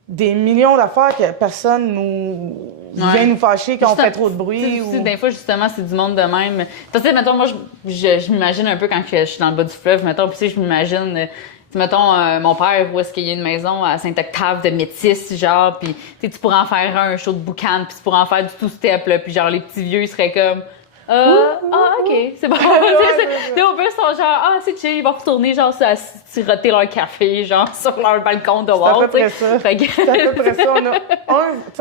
des millions d'affaires que personne vient nous fâcher quand on fait trop de bruit. Ou... Des fois, justement, c'est du monde de même. Parce que, mettons, moi, je m'imagine un peu quand je suis dans le bas du fleuve, mettons, puis je m'imagine... mettons, mon père, où est-ce qu'il y a une maison à Saint-Octave de métis, genre, puis tu pourrais en faire un show de boucan, puis tu pourrais en faire du two-step, là, puis genre, les petits vieux, ils seraient comme... OK, c'est bon. Au plus, ils sont genre, c'est chill, ils vont retourner, genre, à siroter leur café, genre, sur leur balcon de wall. C'est à peu près ça. C'est à peu près ça.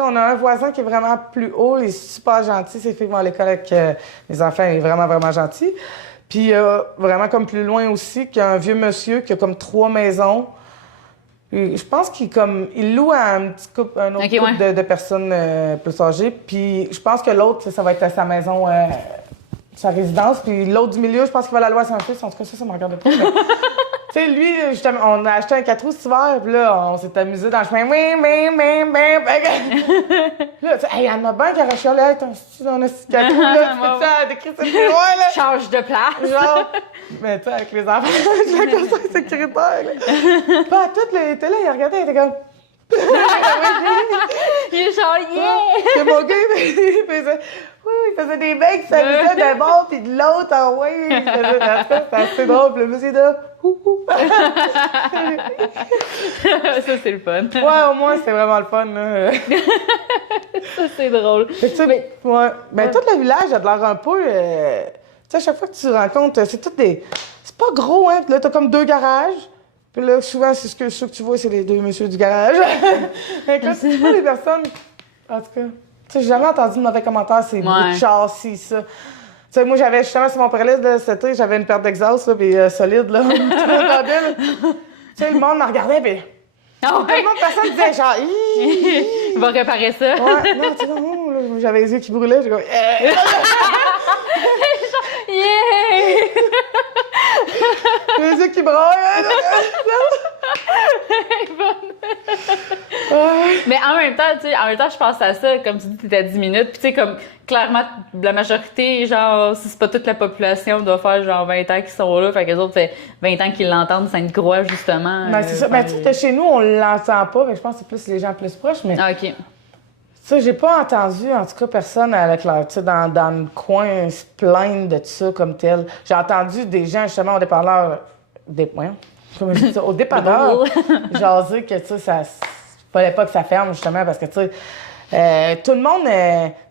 On a un voisin qui est vraiment plus haut, il est super gentil. Ses filles vont à l'école avec les enfants, il est vraiment, vraiment gentil. Puis vraiment comme plus loin aussi, qu'il y a un vieux monsieur qui a comme 3 maisons. Et je pense qu'il loue à un autre couple de personnes plus âgées. Puis je pense que l'autre, ça va être à sa maison, sa résidence. Puis l'autre du milieu, je pense qu'il va la louer à son fils. En tout cas, ça me regarde pas. Tu Tu sais, lui, justement, on a acheté un 4 roues cet hiver, puis là, on s'est amusé dans le chemin. Là, tu sais, il y en a bien qui auraient chialé, hey, on a ce 4 roues, là, tu fais ça, décris ce miroir, là. Change de place. Genre, mais tu sais, avec les enfants, je la conseille sécuritaire, là. Pas toutes les étaient là, ils regardaient, ils étaient comme. Il est genre, yeah! Que mon gars, il faisait des mecs qui s'amusaient d'un bord puis de l'autre, ah ouais. En tout cas, c'était assez drôle, puis le monsieur là. Ça, c'est le fun. Ouais, au moins, c'était vraiment le fun, là. Ça, c'est drôle. Fait que, tu sais, ouais. Ben, tout le village a de l'air un peu. Tu sais, à chaque fois que tu rencontres, c'est tout des. C'est pas gros, hein. Puis là, t'as comme 2 garages. Puis là, souvent, c'est ce que tu vois, c'est les 2 messieurs du garage. Fait que là, c'est pas les personnes. En tout cas, tu sais, j'ai jamais entendu de mauvais commentaires, c'est bruit de châssis, ça. Tu sais, moi, j'avais justement sur mon parallèle de cet été, j'avais une perte d'exhaust, là, puis solide, là. Tu sais, le monde me regardait, puis. Tellement de personnes disaient, genre, Il va réparer ça. Ouais, non, tu sais, non, là, j'avais les yeux qui brûlaient, j'ai comme, Yeah! les yeux qui braillent. Mais en même temps, tu sais, je pense à ça, comme tu dis, t'étais à 10 minutes, puis tu sais, comme, clairement, la majorité, genre, si c'est pas toute la population, doit faire genre 20 ans qu'ils sont là, fait que les autres, fait 20 ans qu'ils l'entendent, Sainte-Croix, justement. Ben, c'est ça. Ben, tu sais, chez nous, on l'entend pas, mais je pense que c'est plus les gens plus proches, mais. Ah, OK. Ça, j'ai pas entendu, en tout cas, personne à Leclerc, tu sais, dans le coin, se plaindre de ça comme tel. J'ai entendu des gens, justement, au dépanneur, comment je dis ça, au dépanneur, jaser que, tu sais, ça fallait pas que ça ferme, justement, parce que, tu sais, tout le monde, tu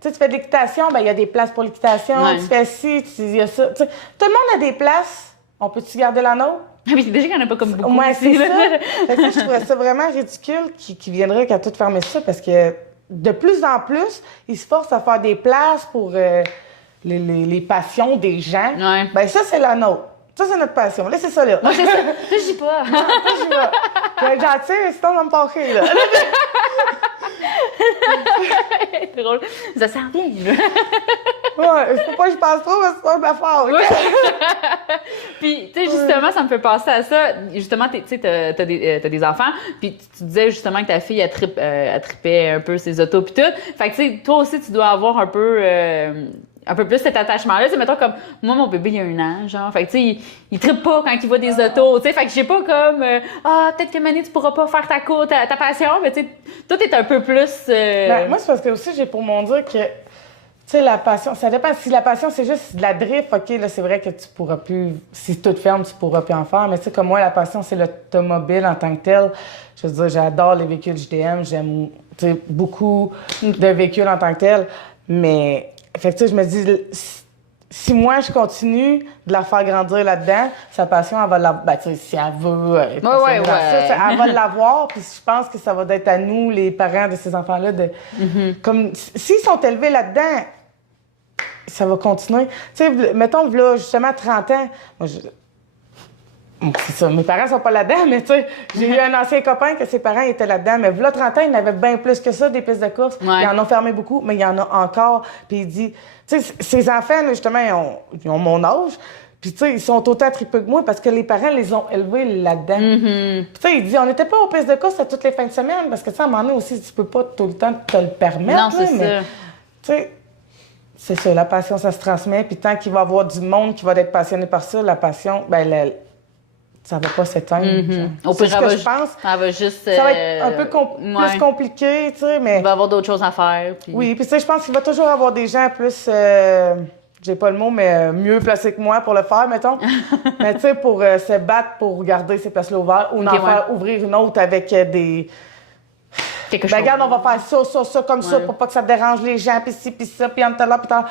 sais, tu fais de l'équitation, ben il y a des places pour l'équitation, tu fais ci, il y a ça, tu sais, tout le monde a des places. On peut-tu garder la nôtre? Ah, mais déjà qu'il n'y en a pas comme beaucoup. Ouais, ici, c'est là. ça. Fait que je trouvais ça vraiment ridicule qu'ils viendraient qu'à tout fermer ça, parce que de plus en plus, ils se forcent à faire des places pour les passions des gens. Ouais. Ben ça, c'est la nôtre. Ça, c'est notre passion. Laissez ça là. Non, c'est ça. Ça, je dis pas. Ça, j'y vais. Je vais être gentil, sinon, on va me parquer, là. C'est drôle. Ça sert bien, là. Ouais, faut pas que je passe trop, parce que c'est pas ma faute. Puis, tu sais, justement, ça me fait penser à ça. Justement, tu sais, t'as des enfants, puis tu disais justement que ta fille, elle tripait un peu ses autos, puis tout. Fait que, tu sais, toi aussi, tu dois avoir un peu plus cet attachement-là. Tu sais, mettons, comme, moi, mon bébé, il a 1 an, genre. Fait que, tu sais, il trippe pas quand il voit des autos, tu sais. Fait que j'ai pas comme, peut-être que Mané, tu pourras pas faire ta passion, mais tu sais, toi, t'es un peu plus. Ben, moi, c'est parce que aussi, j'ai pour mon dire que, tu sais, la passion, ça dépend. Si la passion, c'est juste de la drift, OK, là, c'est vrai que tu pourras plus, si tout ferme, tu pourras plus en faire. Mais tu sais, comme moi, la passion, c'est l'automobile en tant que tel. Je veux dire, j'adore les véhicules JDM, j'aime, tu sais, beaucoup de véhicules en tant que tel. Mais, fait que, tu sais, je me dis, si moi, je continue de la faire grandir là-dedans, sa passion, elle va l'avoir. Ben, tu sais, si elle veut être passionnée dans ça, elle va l'avoir. Puis je pense que ça va être à nous, les parents de ces enfants-là, de. Comme, s'ils sont élevés là-dedans, ça va continuer. Tu sais, mettons, là, justement, 30 ans, moi, c'est ça, mes parents sont pas là-dedans, mais tu sais, j'ai eu un ancien copain que ses parents étaient là-dedans, mais là, 30 ans, il y en avait bien plus que ça, des pistes de course. Ouais. Ils en ont fermé beaucoup, mais il y en a encore. Puis il dit, tu sais, ces enfants, là, justement, ils ont mon âge, puis tu sais, ils sont autant trippés que moi parce que les parents les ont élevés là-dedans. Puis tu sais, il dit, on n'était pas aux pistes de course à toutes les fins de semaine, parce que tu sais, à un moment donné aussi, tu peux pas tout le temps te le permettre. Non, c'est mais, ça. Tu sais, c'est ça, la passion, ça se transmet. Puis tant qu'il va y avoir du monde qui va être passionné par ça, la passion, ben ça va pas s'éteindre. C'est ce que je pense. Elle va juste. Ça va être un peu plus compliqué, tu sais, mais... Il va y avoir d'autres choses à faire. Puis... Oui, puis tu sais, je pense qu'il va toujours avoir des gens plus... j'ai pas le mot, mais mieux placés que moi pour le faire, mettons. Mais tu sais, pour se battre pour garder ces places-là ouvertes ou en faire ouvrir une autre avec des... Quelque chose. Regarde, on va faire ça, comme ça, pour pas que ça dérange les gens, puis ci, puis ça, puis en tout là, puis tant...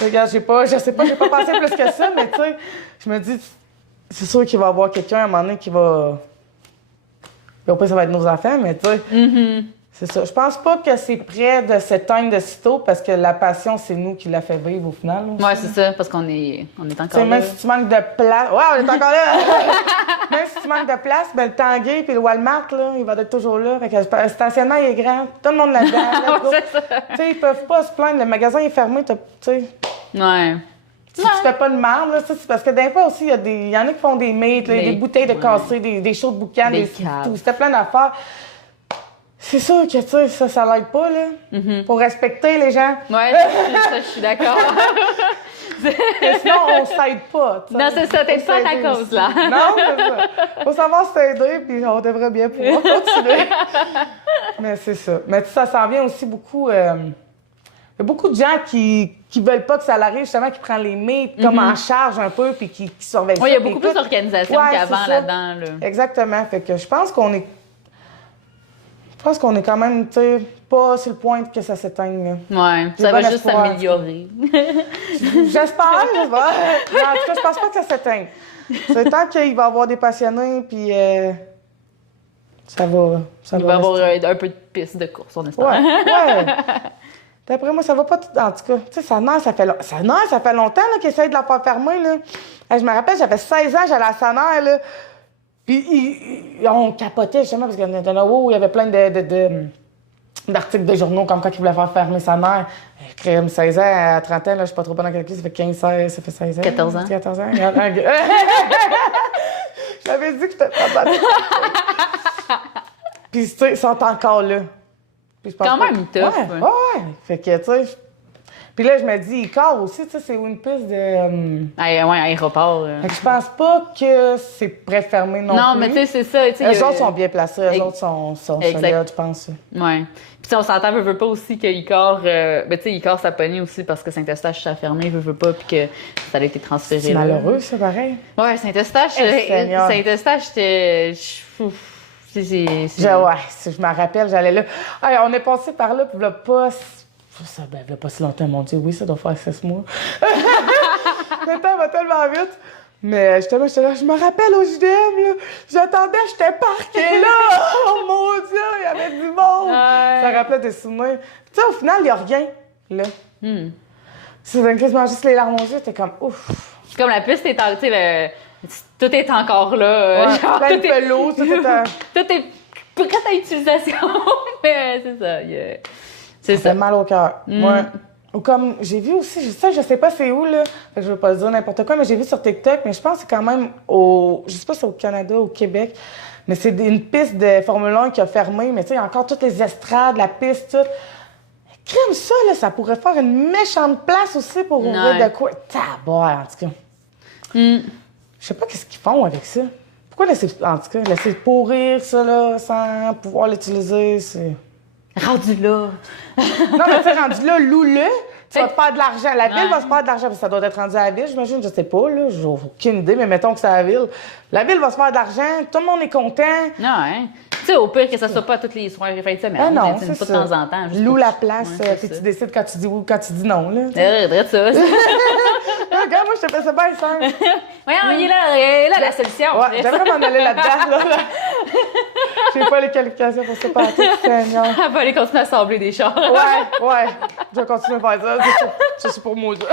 Regarde, je sais pas, j'ai pas pensé plus que ça, mais tu sais, je me dis... C'est sûr qu'il va y avoir quelqu'un à un moment donné qui va. Au pire, ça va être nos enfants, mais tu sais. C'est ça. Je pense pas que c'est près de s'éteindre de sitôt parce que la passion, c'est nous qui l'a fait vivre au final. Aussi. Ouais, c'est ça, parce qu'on est encore t'sais, là. Même si tu manques de place. Ouais, on est encore là! Même si tu manques de place, ben, le Tanguay puis le Walmart, là, il va être toujours là. Fait que le stationnement, il est grand. Tout le monde là-dedans. C'est ça. Tu sais, ils peuvent pas se plaindre. Le magasin est fermé, tu sais. Ouais. Si tu fais pas de marde, là, ça, c'est parce que des fois aussi, il y en a qui font des mates, là, des bouteilles de cassé, des shows de boucan, tout. C'était plein d'affaires. C'est sûr que, tu sais, ça l'aide pas, là. Pour respecter les gens. Ouais, ça, je suis d'accord. Sinon, on s'aide pas. T'sais. Non, c'est ça, t'es pas à ta cause, aussi. là. Non, c'est ça. Faut savoir s'aider, puis on devrait bien pouvoir continuer. Mais c'est ça. Mais ça s'en vient aussi beaucoup... Il y a beaucoup de gens qui veulent pas que ça arrive, justement, qui prennent les mates comme en charge un peu, puis qui surveillent ça. Oui, il y a beaucoup plus d'organisation qu'avant là-dedans. Là. Exactement. Fait que je pense qu'on est... quand même, tu sais, pas sur le point que ça s'éteigne. Ouais, ça va juste s'améliorer. J'espère. Mais en tout cas, je pense pas que ça s'éteigne. C'est tant qu'il va y avoir des passionnés, puis ça va. Il va y avoir un peu de piste de course, on espère. Ouais. D'après moi, ça va pas tout. En tout cas, tu sais, sa mère, ça fait longtemps qu'il essaye de la faire fermer, là. Je me rappelle, j'avais 16 ans, j'allais à sa mère, là. Puis on capotait justement parce qu'il y il y avait plein d'articles de journaux comme quoi ils voulaient faire fermer sa mère. Crème 16 ans à 30 ans, là, je suis pas trop bonne en calcul, ça fait 15, 16, ça fait 16 ans. 14 ans. 14 ans. J'avais dit que j'étais pas bonne. Puis tu sais, ils sont encore là. Puis, quand même tough. Ouais. Fait que, tu sais... Puis là, je me dis, Icare aussi, tu sais, c'est une piste de... aéroport. Fait que je pense pas que c'est préfermé non plus. Non, mais tu sais, c'est ça. Eux autres sont bien placés, eux autres sont solides, je pense. Ouais. Puis on s'entend, veut pas aussi que Icare... ben tu sais, Icare, ça pognait aussi parce que Saint-Eustache, ça a fermé, veut pas, puis que ça a été transféré c'est là. malheureux, ça, pareil. Ouais, Saint-Eustache, j'étais... Je me rappelle, j'allais là. Hey, on est passé par là, puis là, pas si longtemps, mon Dieu, oui, ça doit faire 6 mois. Le temps va tellement vite. Mais j'étais là, je me rappelle au JDM, là, j'attendais, j'étais parquée là. Oh mon Dieu, il y avait du monde. Ouais. Ça rappelait des souvenirs. Tu sais, au final, il n'y a rien, là. C'est quasiment juste les larmes aux yeux, t'es comme ouf. Comme la piste est en, tu sais, tout est encore là. Ouais, genre, plein de pelouse, tout est prêt à utilisation. Mais c'est ça. C'est ça. Ça fait mal au cœur. Ouais. Ou comme, j'ai vu aussi, je sais pas c'est où, là. Fait que je veux pas dire n'importe quoi, mais j'ai vu sur TikTok, mais je pense que c'est quand même je sais pas si c'est au Canada, au Québec, mais c'est une piste de Formule 1 qui a fermé, mais tu sais, il y a encore toutes les estrades, la piste, tout. Crème ça, là, ça pourrait faire une méchante place aussi pour ouvrir de quoi. Tabac, en tout cas. Je sais pas qu'est-ce qu'ils font avec ça. Pourquoi laisser pourrir ça, là, sans pouvoir l'utiliser, c'est... Rendu là. Non, mais tu sais, rendu là, loue-le, tu vas te faire de l'argent. La ville va se faire de l'argent, parce que ça doit être rendu à la ville, j'imagine, je sais pas, là, j'ai aucune idée, mais mettons que c'est à la ville. La ville va se faire de l'argent, tout le monde est content. Non, hein. Tu sais, au pire que ça soit pas tous les soirs et fins de semaine. Non, c'est ça. de temps en temps. Loue la place, puis tu décides quand tu dis oui ou quand tu dis non, là. Regarde ça. Regarde, moi, je te fais ça bien simple. Voyons, il est là, la solution. Ouais, j'aimerais m'en aller là-dedans, là. J'ai pas les qualifications pour ça, pas tout, Seigneur. Elle va aller continuer à assembler des chars. Ouais. Je vais continuer à faire ça. C'est pour moi, ça.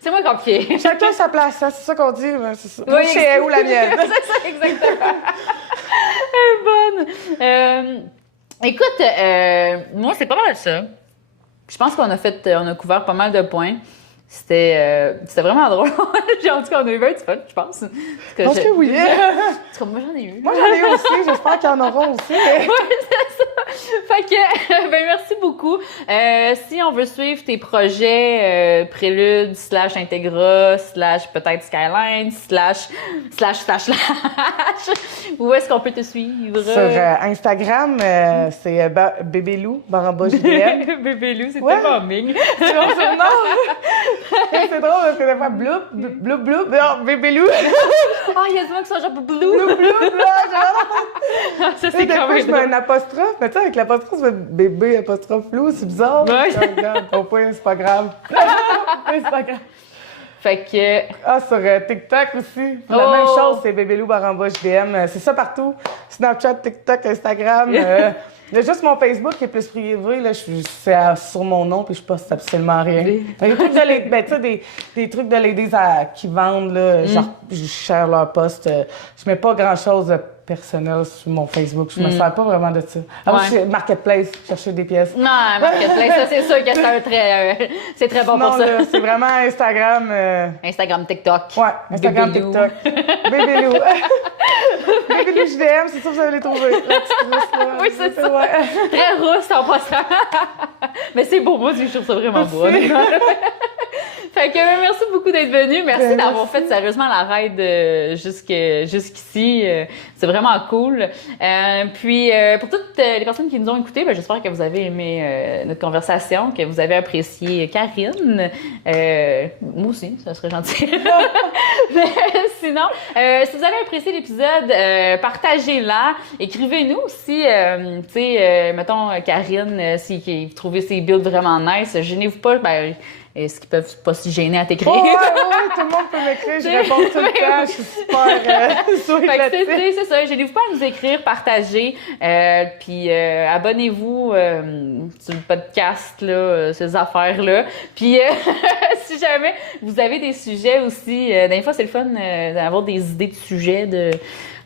C'est moins compliqué. Chacun sa place, hein, c'est ça qu'on dit. C'est ça. Oui, chez où la mienne? C'est ça, exactement. Elle est bonne. Écoute, moi, c'est pas mal ça. Je pense qu'on a couvert pas mal de points. C'était vraiment drôle. En tout cas, on a eu un petit fun, je pense. Je pense que oui. Moi, j'en ai eu. Moi, j'en ai eu aussi. J'espère qu'il y en aura aussi. Mais... Oui, c'est ça. Fait que, merci beaucoup. Si on veut suivre tes projets Prélude, /Integra, peut-être Skyline, / où est-ce qu'on peut te suivre? Sur Instagram, c'est Bébélou, /JDM. Bébélou, c'est tellement ming. C'est mon surnom. C'est drôle parce que des fois, bloup, Bébélou. Il y a des gens qui sont genre blou. Ça, c'est quand même je mets un apostrophe, mais tu sais, avec l'apostrophe, c'est bébé, apostrophe flou, c'est bizarre. Ouais. Regarde, ton point, c'est pas grave. C'est pas grave. Fait que... sur TikTok aussi. La même chose, c'est Bébélou /JDM. C'est ça partout. Snapchat, TikTok, Instagram. Il y a juste mon Facebook qui est plus privé. Là, c'est sur mon nom, puis je poste absolument rien. Des trucs des trucs de ladies qui vendent, là, genre, je share leur post. Je mets pas grand-chose de personnel sur mon Facebook. Je me sers pas vraiment de ça. Alors, Ouais. je suis Marketplace, chercher des pièces. Non, Marketplace, ça, c'est sûr que c'est très bon Non, pour ça. là, c'est vraiment Instagram. Instagram, TikTok. Ouais, Instagram, Bébélou. TikTok. Bébélou. Bébélou JDM, c'est sûr que vous allez les trouver. La petite rousse, là. Oui, c'est ça. Ouais. Très rousse en passant. Mais c'est beau, moi, je trouve ça vraiment beau. Merci. Fait que merci beaucoup d'être venu. Merci Ben, d'avoir merci. fait sérieusement la raid jusqu'ici. C'est vraiment cool. Puis pour toutes les personnes qui nous ont écoutés, ben, j'espère que vous avez aimé notre conversation, que vous avez apprécié Karine. Moi aussi, ça serait gentil. Mais sinon, si vous avez apprécié l'épisode, partagez-la. Écrivez-nous si, tu sais, mettons, Karine, si vous trouvez ses builds vraiment nice, gênez-vous pas, ben, est-ce qu'ils peuvent pas s'y gêner à t'écrire? Oh, ouais, tout le monde peut m'écrire, je réponds tout le temps, je suis super souhaite Fait que là-dessus. c'est ça, gênez-vous pas à nous écrire, partagez, puis abonnez-vous sur le podcast, là, ces affaires-là. Puis si jamais vous avez des sujets aussi, des fois c'est le fun d'avoir des idées de sujets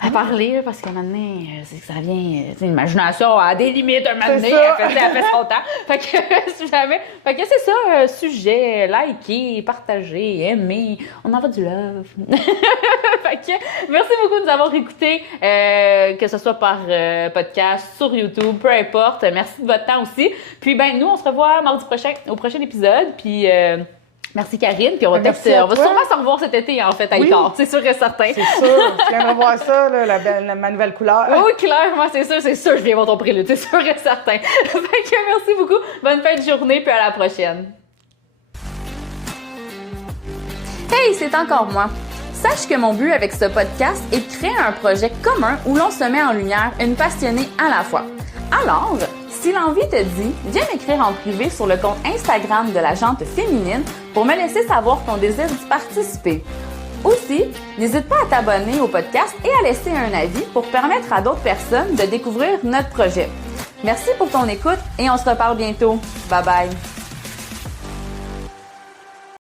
à parler, là, parce qu'à un moment donné, c'est que ça vient, l'imagination a des limites, un moment donné, C'est ça. elle fait son temps. Fait que si jamais, fait que c'est ça, sujet, likez, partagez, aimez, on envoie du love. Fait que merci beaucoup de nous avoir écoutés, que ce soit par podcast, sur YouTube, peu importe. Merci de votre temps aussi. Puis ben nous, on se revoit mardi prochain au prochain épisode. Puis merci Karine. Puis on va Merci à on va toi. sûrement se revoir cet été en fait à Oui. Icare, c'est sûr et certain. C'est sûr, tu viendras voir ça, là, ma nouvelle couleur. Oui, clairement, c'est sûr, je viens voir ton prélude, c'est sûr et certain. Fait que merci beaucoup, bonne fin de journée, puis à la prochaine. Hey, c'est encore moi. Sache que mon but avec ce podcast est de créer un projet commun où l'on se met en lumière une passionnée à la fois. Alors, si l'envie te dit, viens m'écrire en privé sur le compte Instagram de la Jante Féminine pour me laisser savoir ton désir d'y participer. Aussi, n'hésite pas à t'abonner au podcast et à laisser un avis pour permettre à d'autres personnes de découvrir notre projet. Merci pour ton écoute et on se reparle bientôt. Bye bye!